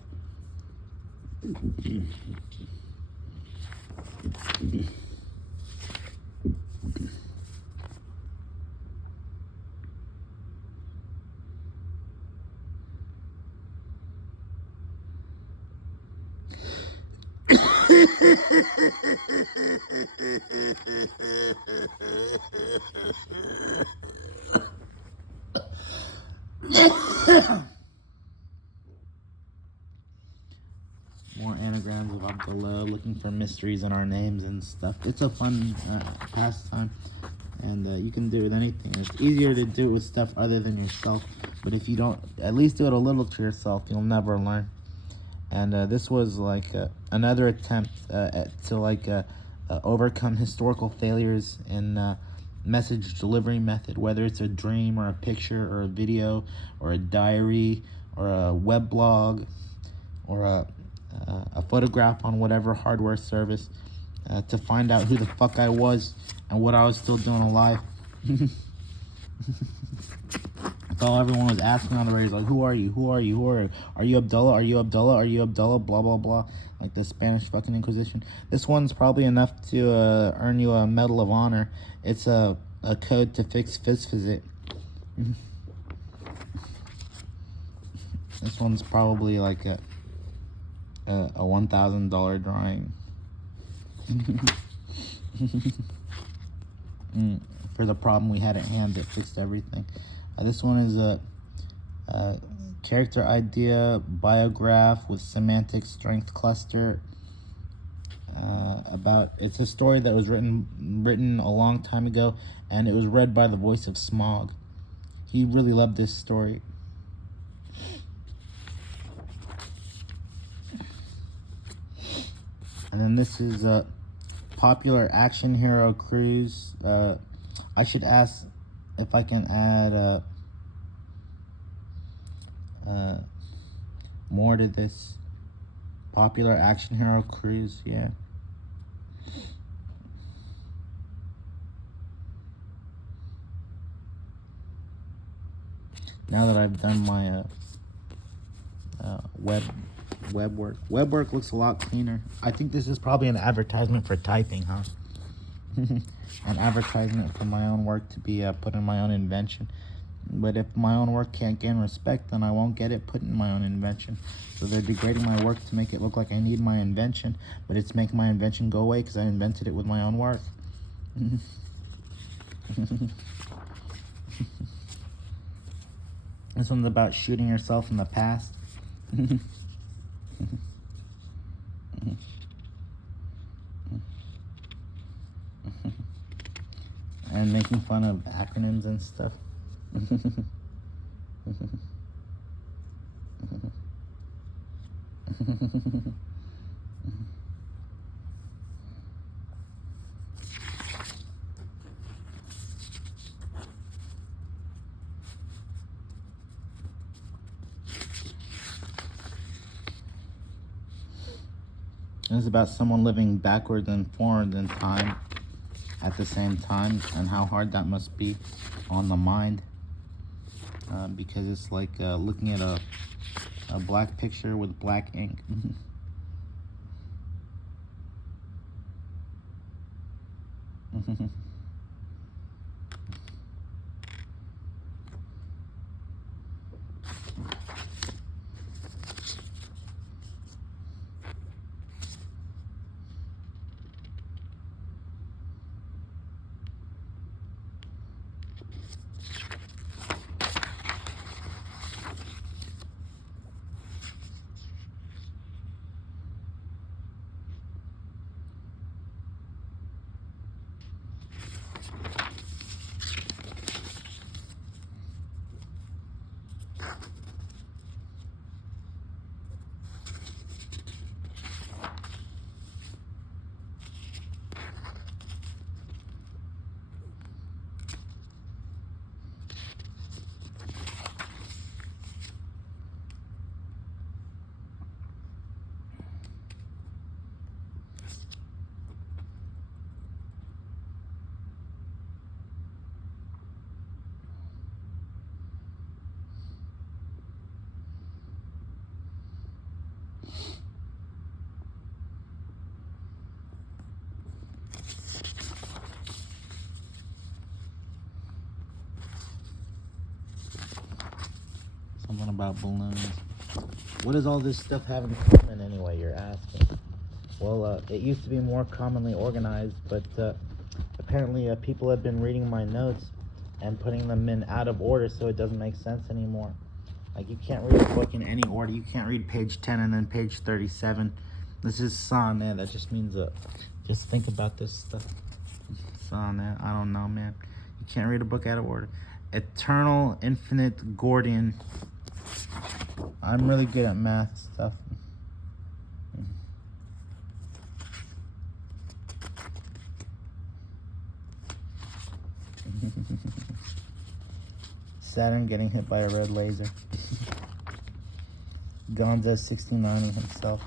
More anagrams of Abdullah, looking for mysteries in our names and stuff. It's a fun pastime, and you can do it with anything. It's easier to do it with stuff other than yourself, but if you don't at least do it a little to yourself, you'll never learn. And this was like another attempt to overcome historical failures in message delivery method, whether it's a dream or a picture or a video or a diary or a web blog or a photograph on whatever hardware service, to find out who the fuck I was and what I was still doing alive. That's all everyone was asking on the radio. Like, who are you? Who are you? Who are you? Are you Abdullah? Are you Abdullah? Are you Abdullah? Blah, blah, blah. Like the Spanish fucking Inquisition. This one's probably enough to earn you a Medal of Honor. It's a code to fix physics. This one's probably like a $1,000 drawing. For the problem we had at hand that fixed everything. This one is a character idea biograph with semantic strength cluster. It's a story that was written a long time ago, and it was read by the voice of Smog. He really loved this story. And then this is a popular action hero cruise. I should ask if I can add Uh, more to this. Popular action hero cruise, yeah. Now that I've done my web work looks a lot cleaner. I think this is probably an advertisement for typing, huh? An advertisement for my own work to be put in my own invention. But if my own work can't gain respect, then I won't get it put in my own invention. So they're degrading my work to make it look like I need my invention, but it's making my invention go away because I invented it with my own work. This one's about shooting yourself in the past. And making fun of acronyms and stuff. It's about someone living backwards and forwards in time at the same time, and how hard that must be on the mind, because it's like looking at a black picture with black ink. Something about balloons. What does all this stuff have in common anyway, you're asking? Well, it used to be more commonly organized, but apparently people have been reading my notes and putting them in out of order, so it doesn't make sense anymore. Like, you can't read a book in any order. You can't read page 10 and then page 37. This is sonnet. That just means just think about this stuff. Sonnet. I don't know, man. You can't read a book out of order. Eternal, infinite, Gordian. I'm really good at math stuff. Saturn getting hit by a red laser. Gonza 69 himself.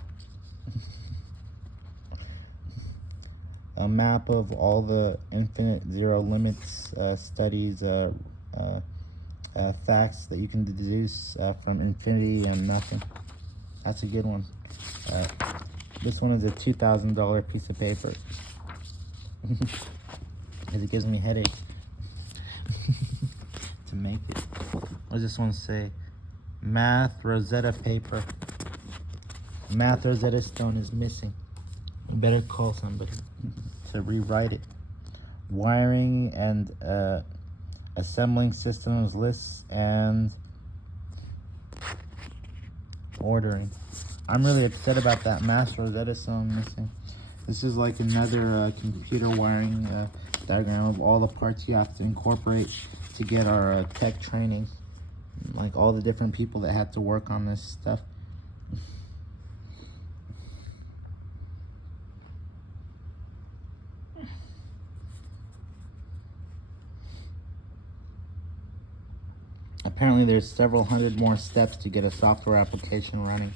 A map of all the infinite zero limits studies, facts that you can deduce from infinity and nothing. That's a good one. This one is a $2,000 piece of paper. Because it gives me headache to make it. What does this one say? Math Rosetta paper. Math Rosetta Stone is missing. You better call somebody to rewrite it. Wiring and assembling systems lists and ordering. I'm really upset about that Math Rosetta Stone missing. This is like another computer wiring diagram of all the parts you have to incorporate to get our tech training. Like all the different people that had to work on this stuff. Apparently there's several hundred more steps to get a software application running.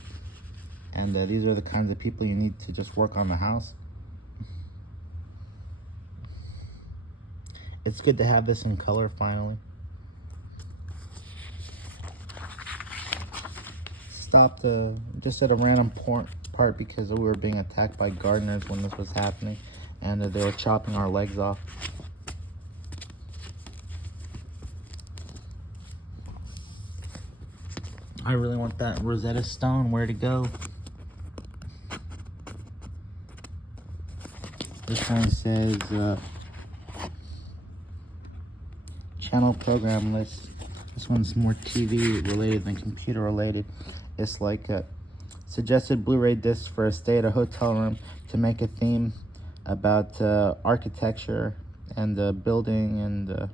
And these are the kinds of people you need to just work on the house. It's good to have this in color finally. Stopped just at a random part because we were being attacked by gardeners when this was happening, and they were chopping our legs off. I really want that Rosetta Stone. Where to go? This one says channel program list. This one's more TV related than computer related. It's like a suggested Blu-ray disc for a stay at a hotel room to make a theme about architecture and building and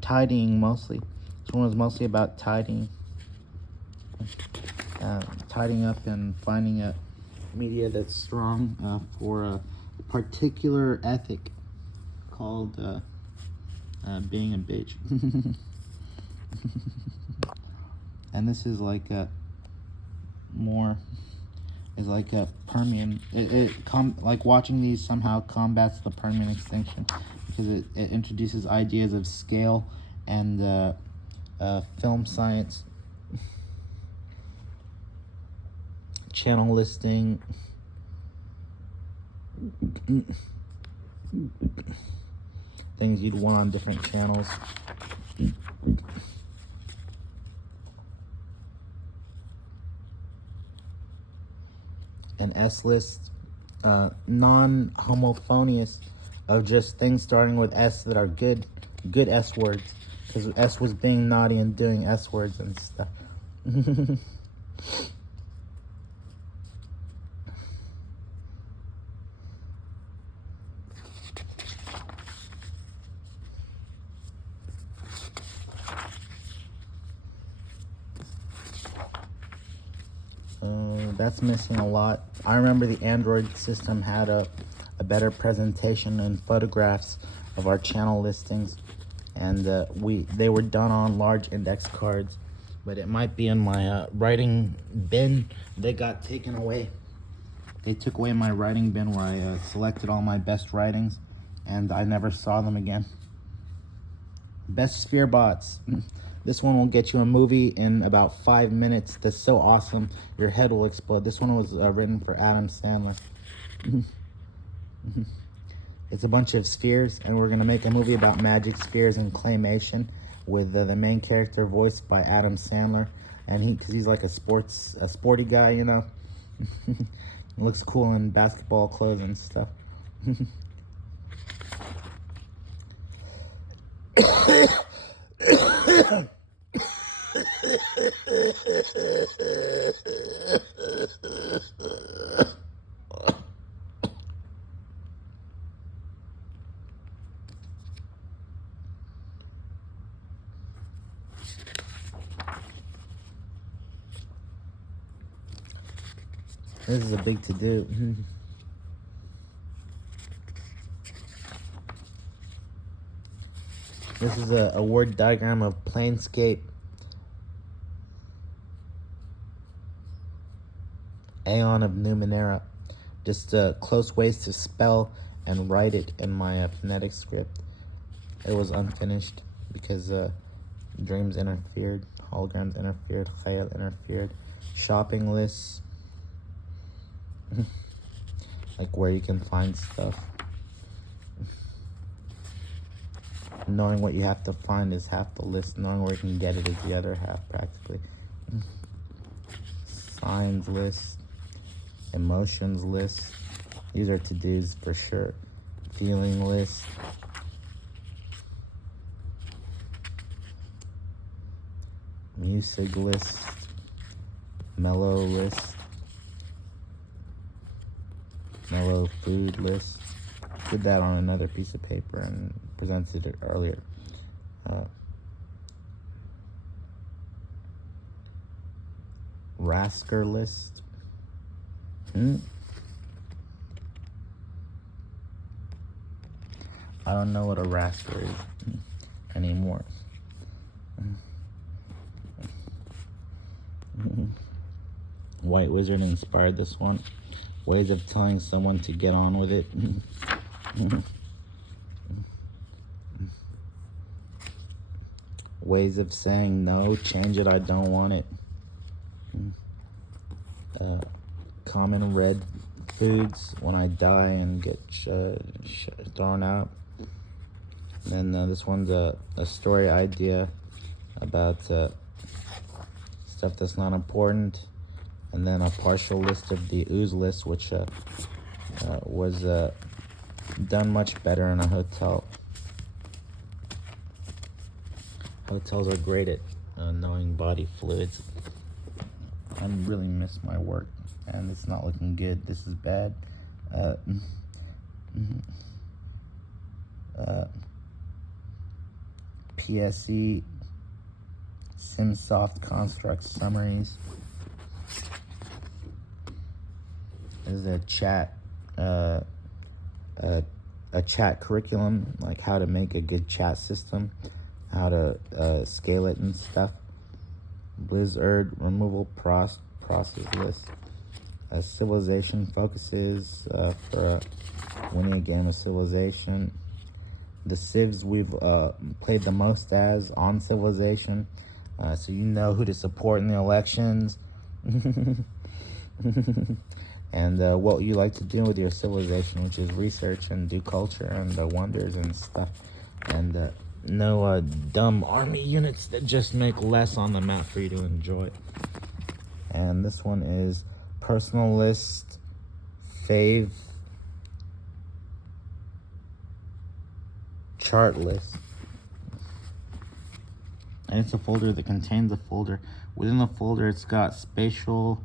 tidying mostly. This one was mostly about tidying. Tidying up and finding a media that's strong for a particular ethic called being a bitch. And this is like a Permian. Like watching these somehow combats the Permian extinction because it introduces ideas of scale and film science, channel listing, things you'd want on different channels. An S list, non-homophonious, of just things starting with S that are good S words, because S was being naughty and doing S words and stuff. That's missing a lot. I remember the Android system had a better presentation and photographs of our channel listings, and they were done on large index cards, but it might be in my writing bin. They got taken away. They took away my writing bin where I selected all my best writings, and I never saw them again. Best sphere bots. This one will get you a movie in about 5 minutes. That's so awesome, your head will explode. This one was written for Adam Sandler. It's a bunch of spheres, and we're gonna make a movie about magic spheres and claymation with the main character voiced by Adam Sandler, and because he's like a sporty guy, you know. He looks cool in basketball clothes and stuff. This is a big to-do. This is a word diagram of Planescape. Aeon of Numenera. Just close ways to spell and write it in my phonetic script. It was unfinished because dreams interfered, holograms interfered, khayal interfered, shopping lists, like where you can find stuff. Knowing what you have to find is half the list. Knowing where you can get it is the other half, practically. Signs list, emotions list. These are to-dos for sure. Feeling list. Music list. Mellow list. Mellow food list. Did that on another piece of paper and presented it earlier. Rasker list. I don't know what a raster is anymore. White Wizard inspired this one. Ways of telling someone to get on with it. Ways of saying no, change it, I don't want it. Common red foods when I die and get thrown out. And then this one's a story idea about stuff that's not important. And then a partial list of the ooze list, which was done much better in a hotel. Hotels are great at knowing body fluids. I really miss my work, and it's not looking good. This is bad. PSE, SimSoft construct summaries. There's a chat, a chat curriculum, like how to make a good chat system, how to scale it and stuff. Blizzard removal process list. Civilization focuses for winning a game of Civilization. The civs we've played the most as on Civilization, so you know who to support in the elections. And what you like to do with your civilization, which is research and do culture and wonders and stuff. And no dumb army units that just make less on the map for you to enjoy. And this one is personal list, fave, chart list. And it's a folder that contains a folder. Within the folder, it's got spatial,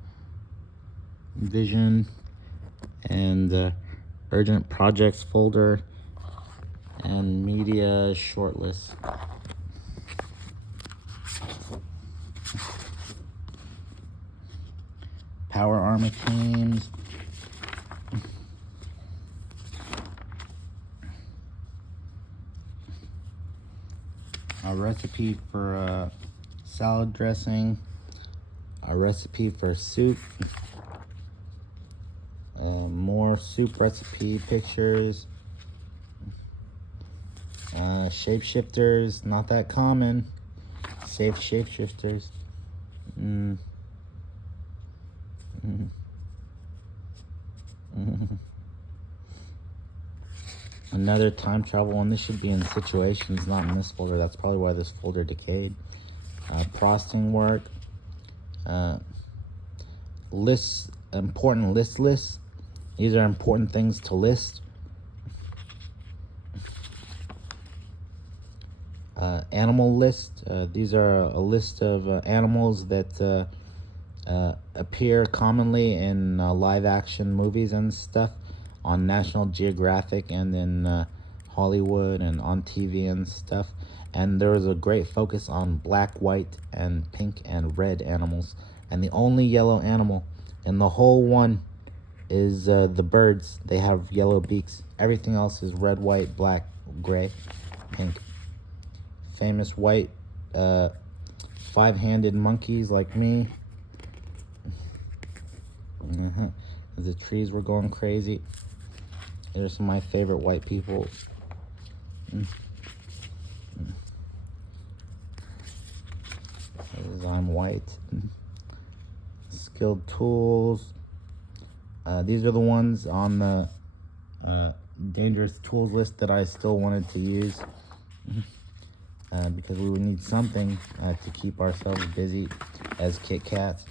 vision, and urgent projects folder, and media shortlist. Power armor teams. A recipe for salad dressing. A recipe for soup. More soup recipe pictures. Shapeshifters, not that common. Safe shapeshifters. Another time travel one. This should be in situations, not in this folder. That's probably why this folder decayed. Frosting work. Lists, important lists. These are important things to list. Animal list. These are a list of animals that appear commonly in live action movies and stuff on National Geographic and in Hollywood and on TV and stuff. And there is a great focus on black, white, and pink and red animals. And the only yellow animal in the whole one is the birds. They have yellow beaks. Everything else is red, white, black, gray, pink. Famous white five-handed monkeys like me. The trees were going crazy. There's some of my favorite white people. I'm white. Skilled tools. These are the ones on the dangerous tools list that I still wanted to use. Because we would need something to keep ourselves busy as Kit Kats.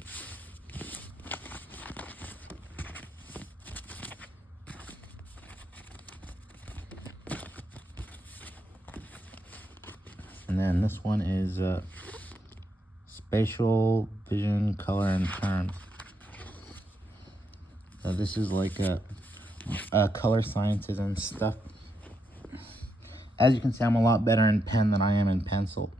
And then this one is spatial, vision, color, and terms. This is like color sciences and stuff. As you can see, I'm a lot better in pen than I am in pencil.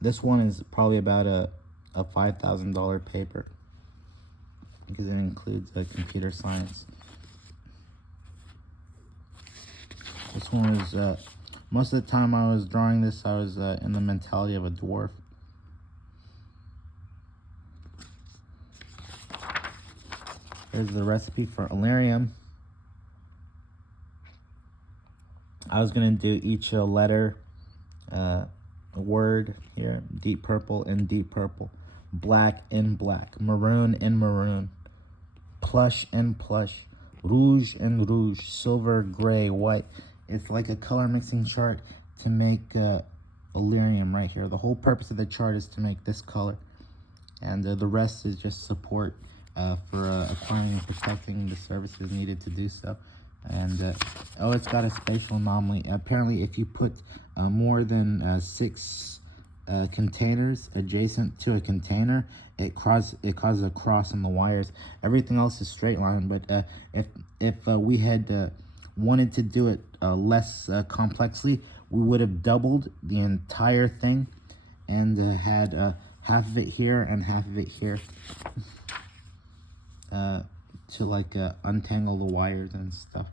This one is probably about a $5,000 paper. because it includes computer science. This one was, most of the time I was drawing this, I was in the mentality of a dwarf. Here's the recipe for Illyrium. I was going to do each letter, word here, deep purple in deep purple, black in black, maroon in maroon, plush in plush, rouge in rouge, silver, gray, white. It's like a color mixing chart to make Illyrium right here. The whole purpose of the chart is to make this color, and the rest is just support for acquiring and protecting the services needed to do so. And oh, it's got a spatial anomaly. Apparently, if you put more than 6 containers adjacent to a container, it causes a cross in the wires. Everything else is straight line. But if we had wanted to do it less complexly, we would have doubled the entire thing and had half of it here and half of it here. To like untangle the wires and stuff.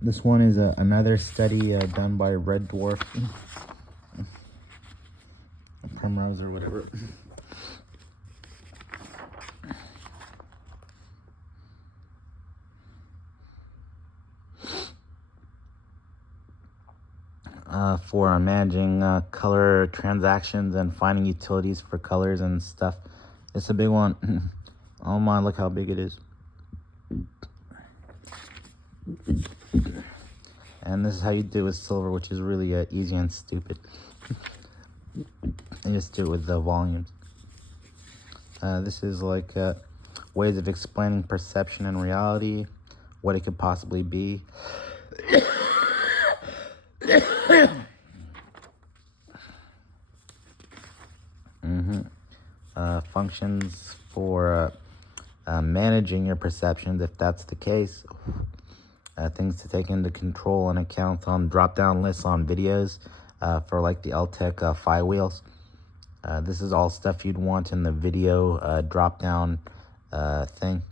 This one is another study done by Red Dwarf, Primrose or whatever. For managing color transactions and finding utilities for colors and stuff. It's a big one. Oh my, look how big it is. And this is how you do it with silver, which is really easy and stupid. And just do it with the volumes. This is like ways of explaining perception and reality, what it could possibly be. Functions for managing your perceptions, if that's the case. Things to take into control and account on drop-down lists on videos for like the LTEC Phi wheels. This is all stuff you'd want in the video drop-down thing,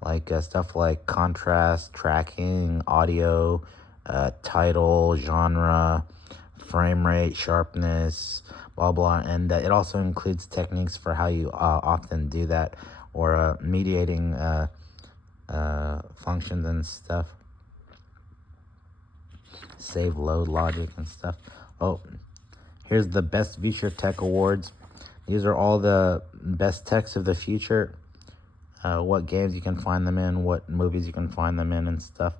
like stuff like contrast, tracking, audio, title, genre, frame rate, sharpness, blah blah. And it also includes techniques for how you often do that, or mediating functions and stuff, save load logic and stuff. Oh, here's the best future tech awards. These are all the best techs of the future, what games you can find them in, what movies you can find them in and stuff.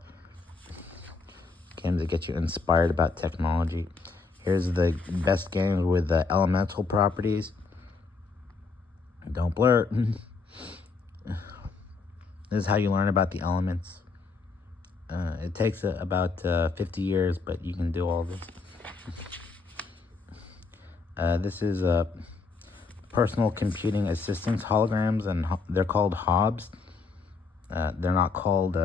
Games that get you inspired about technology. Here's the best games with the elemental properties. Don't blur. This is how you learn about the elements. It takes about 50 years, but you can do all this. This is personal computing assistance holograms, and they're called HOBs. They're not called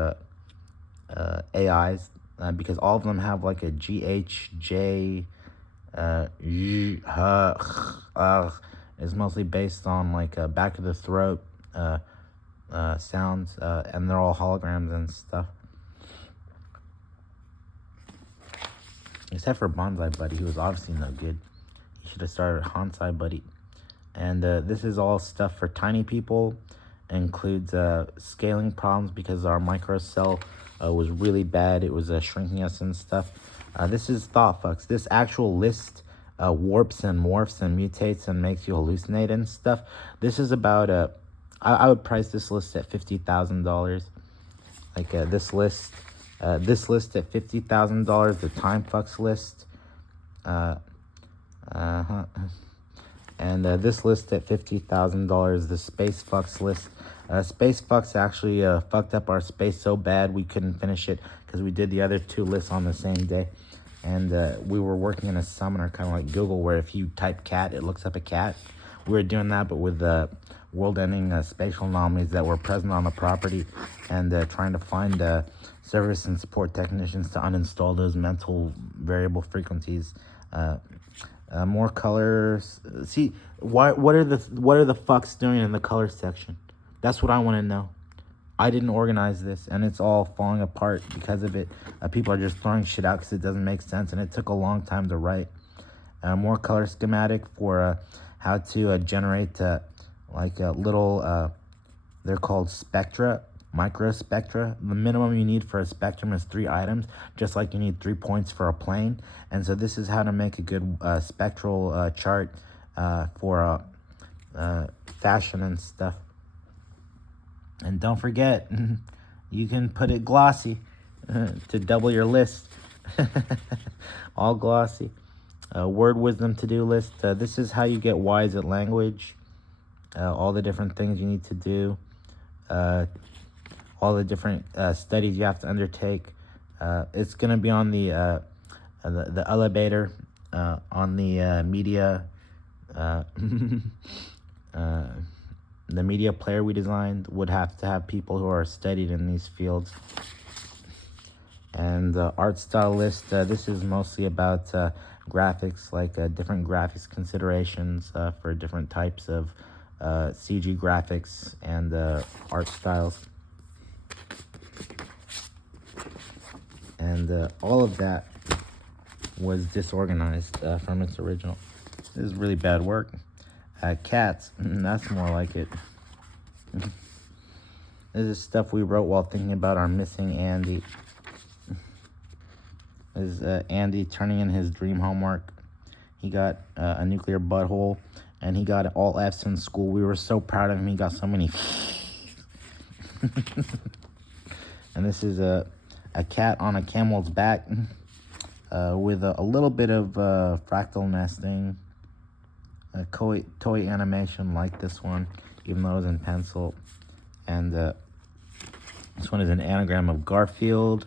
AIs, because all of them have like a GHJ. It's mostly based on like back of the throat sounds, and they're all holograms and stuff. Except for Bonsai Buddy, who was obviously no good. He should have started Hansai Buddy. And this is all stuff for tiny people. It includes scaling problems because our microcell was really bad. It was shrinking us and stuff. This is thought fucks. This actual list warps and morphs and mutates and makes you hallucinate and stuff. This is about I would price this list at $50,000. Like this list at $50,000. The time fucks list. And this list at $50,000. The space fucks list. Space fucks actually fucked up our space so bad we couldn't finish it because we did the other 2 lists on the same day. And we were working in a summoner, kind of like Google, where if you type cat, it looks up a cat. We were doing that, but with world-ending spatial anomalies that were present on the property, and trying to find service and support technicians to uninstall those mental variable frequencies More colors. See, what are the fucks doing in the color section? That's what I want to know. I didn't organize this, and it's all falling apart because of it. People are just throwing shit out because it doesn't make sense, and it took a long time to write. More color schematic for how to generate like a little, they're called spectra, microspectra. The minimum you need for a spectrum is 3 items, just like you need 3 points for a plane. And so this is how to make a good spectral chart for fashion and stuff. And don't forget, you can put it glossy to double your list. All glossy. Word wisdom to-do list. This is how you get wise at language. All the different things you need to do. All the different studies you have to undertake. It's going to be on the elevator, on the media, the media player we designed would have to have people who are studied in these fields. And art style list, this is mostly about graphics, like different graphics considerations for different types of CG graphics and art styles. And all of that was disorganized from its original. This is really bad work. Cats, that's more like it. This is stuff we wrote while thinking about our missing Andy. This is Andy turning in his dream homework. He got a nuclear butthole, and he got all F's in school. We were so proud of him. He got so many. And this is a cat on a camel's back with a little bit of fractal nesting. A toy animation like this one, even though it was in pencil. And this one is an anagram of Garfield.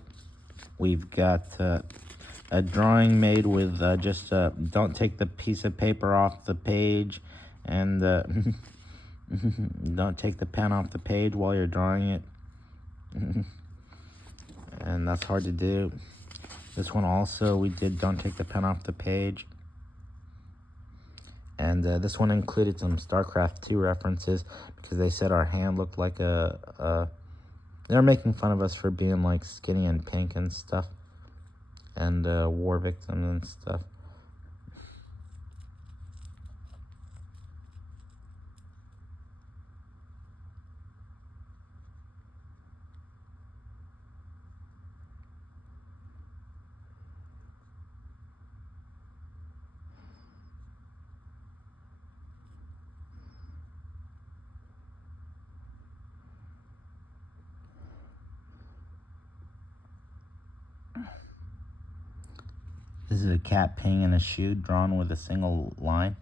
We've got a drawing made with just don't take the piece of paper off the page, and don't take the pen off the page while you're drawing it. And that's hard to do. This one also, we did don't take the pen off the page. And this one included some StarCraft 2 references because they said our hand looked like they're making fun of us for being like skinny and pink and stuff. And war victims and stuff. This is a cat peeing in a shoe drawn with a single line.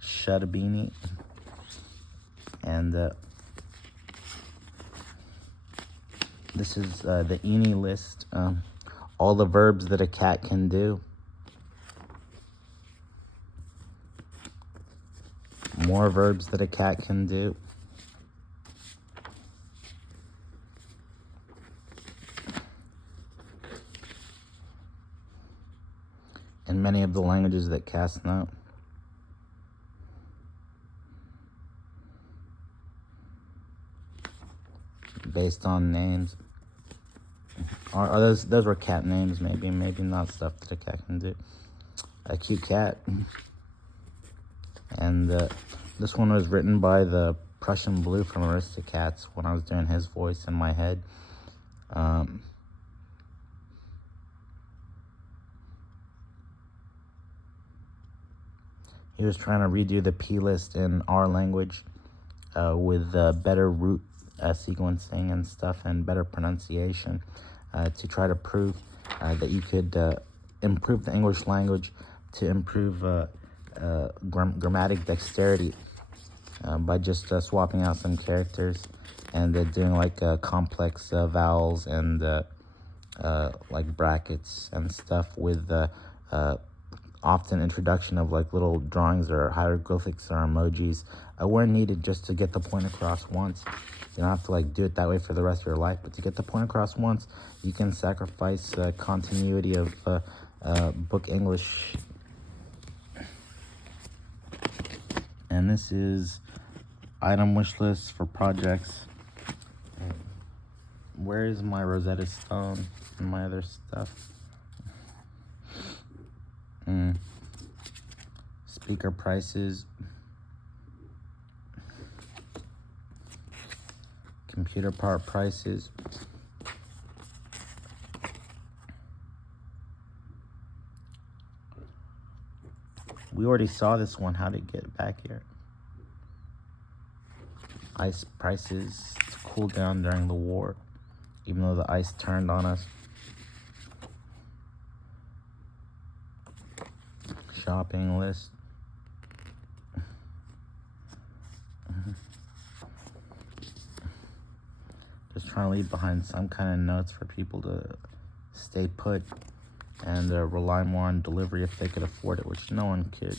Shut-a-beanie. And this is the Eni list. All the verbs that a cat can do. More verbs that a cat can do. In many of the languages that cats know. Based on names. Or those were cat names, maybe not stuff that a cat can do. A cute cat. And this one was written by the Prussian Blue from Aristocats when I was doing his voice in my head. He was trying to redo the P list in our language with better root sequencing and stuff and better pronunciation to try to prove that you could improve the English language to improve grammatic dexterity by just swapping out some characters and doing like complex vowels and like brackets and stuff with often introduction of like little drawings or hieroglyphics or emojis were needed just to get the point across once. You don't have to like do it that way for the rest of your life, but to get the point across once, you can sacrifice continuity of book English. And this is item wish list for projects. Where is my Rosetta Stone and my other stuff? Speaker prices. Computer part prices. We already saw this one. How to get back here? Ice prices to cool down during the war, even though the ice turned on us. Shopping list. Just trying to leave behind some kind of notes for people to stay put and rely more on delivery if they could afford it, which no one could.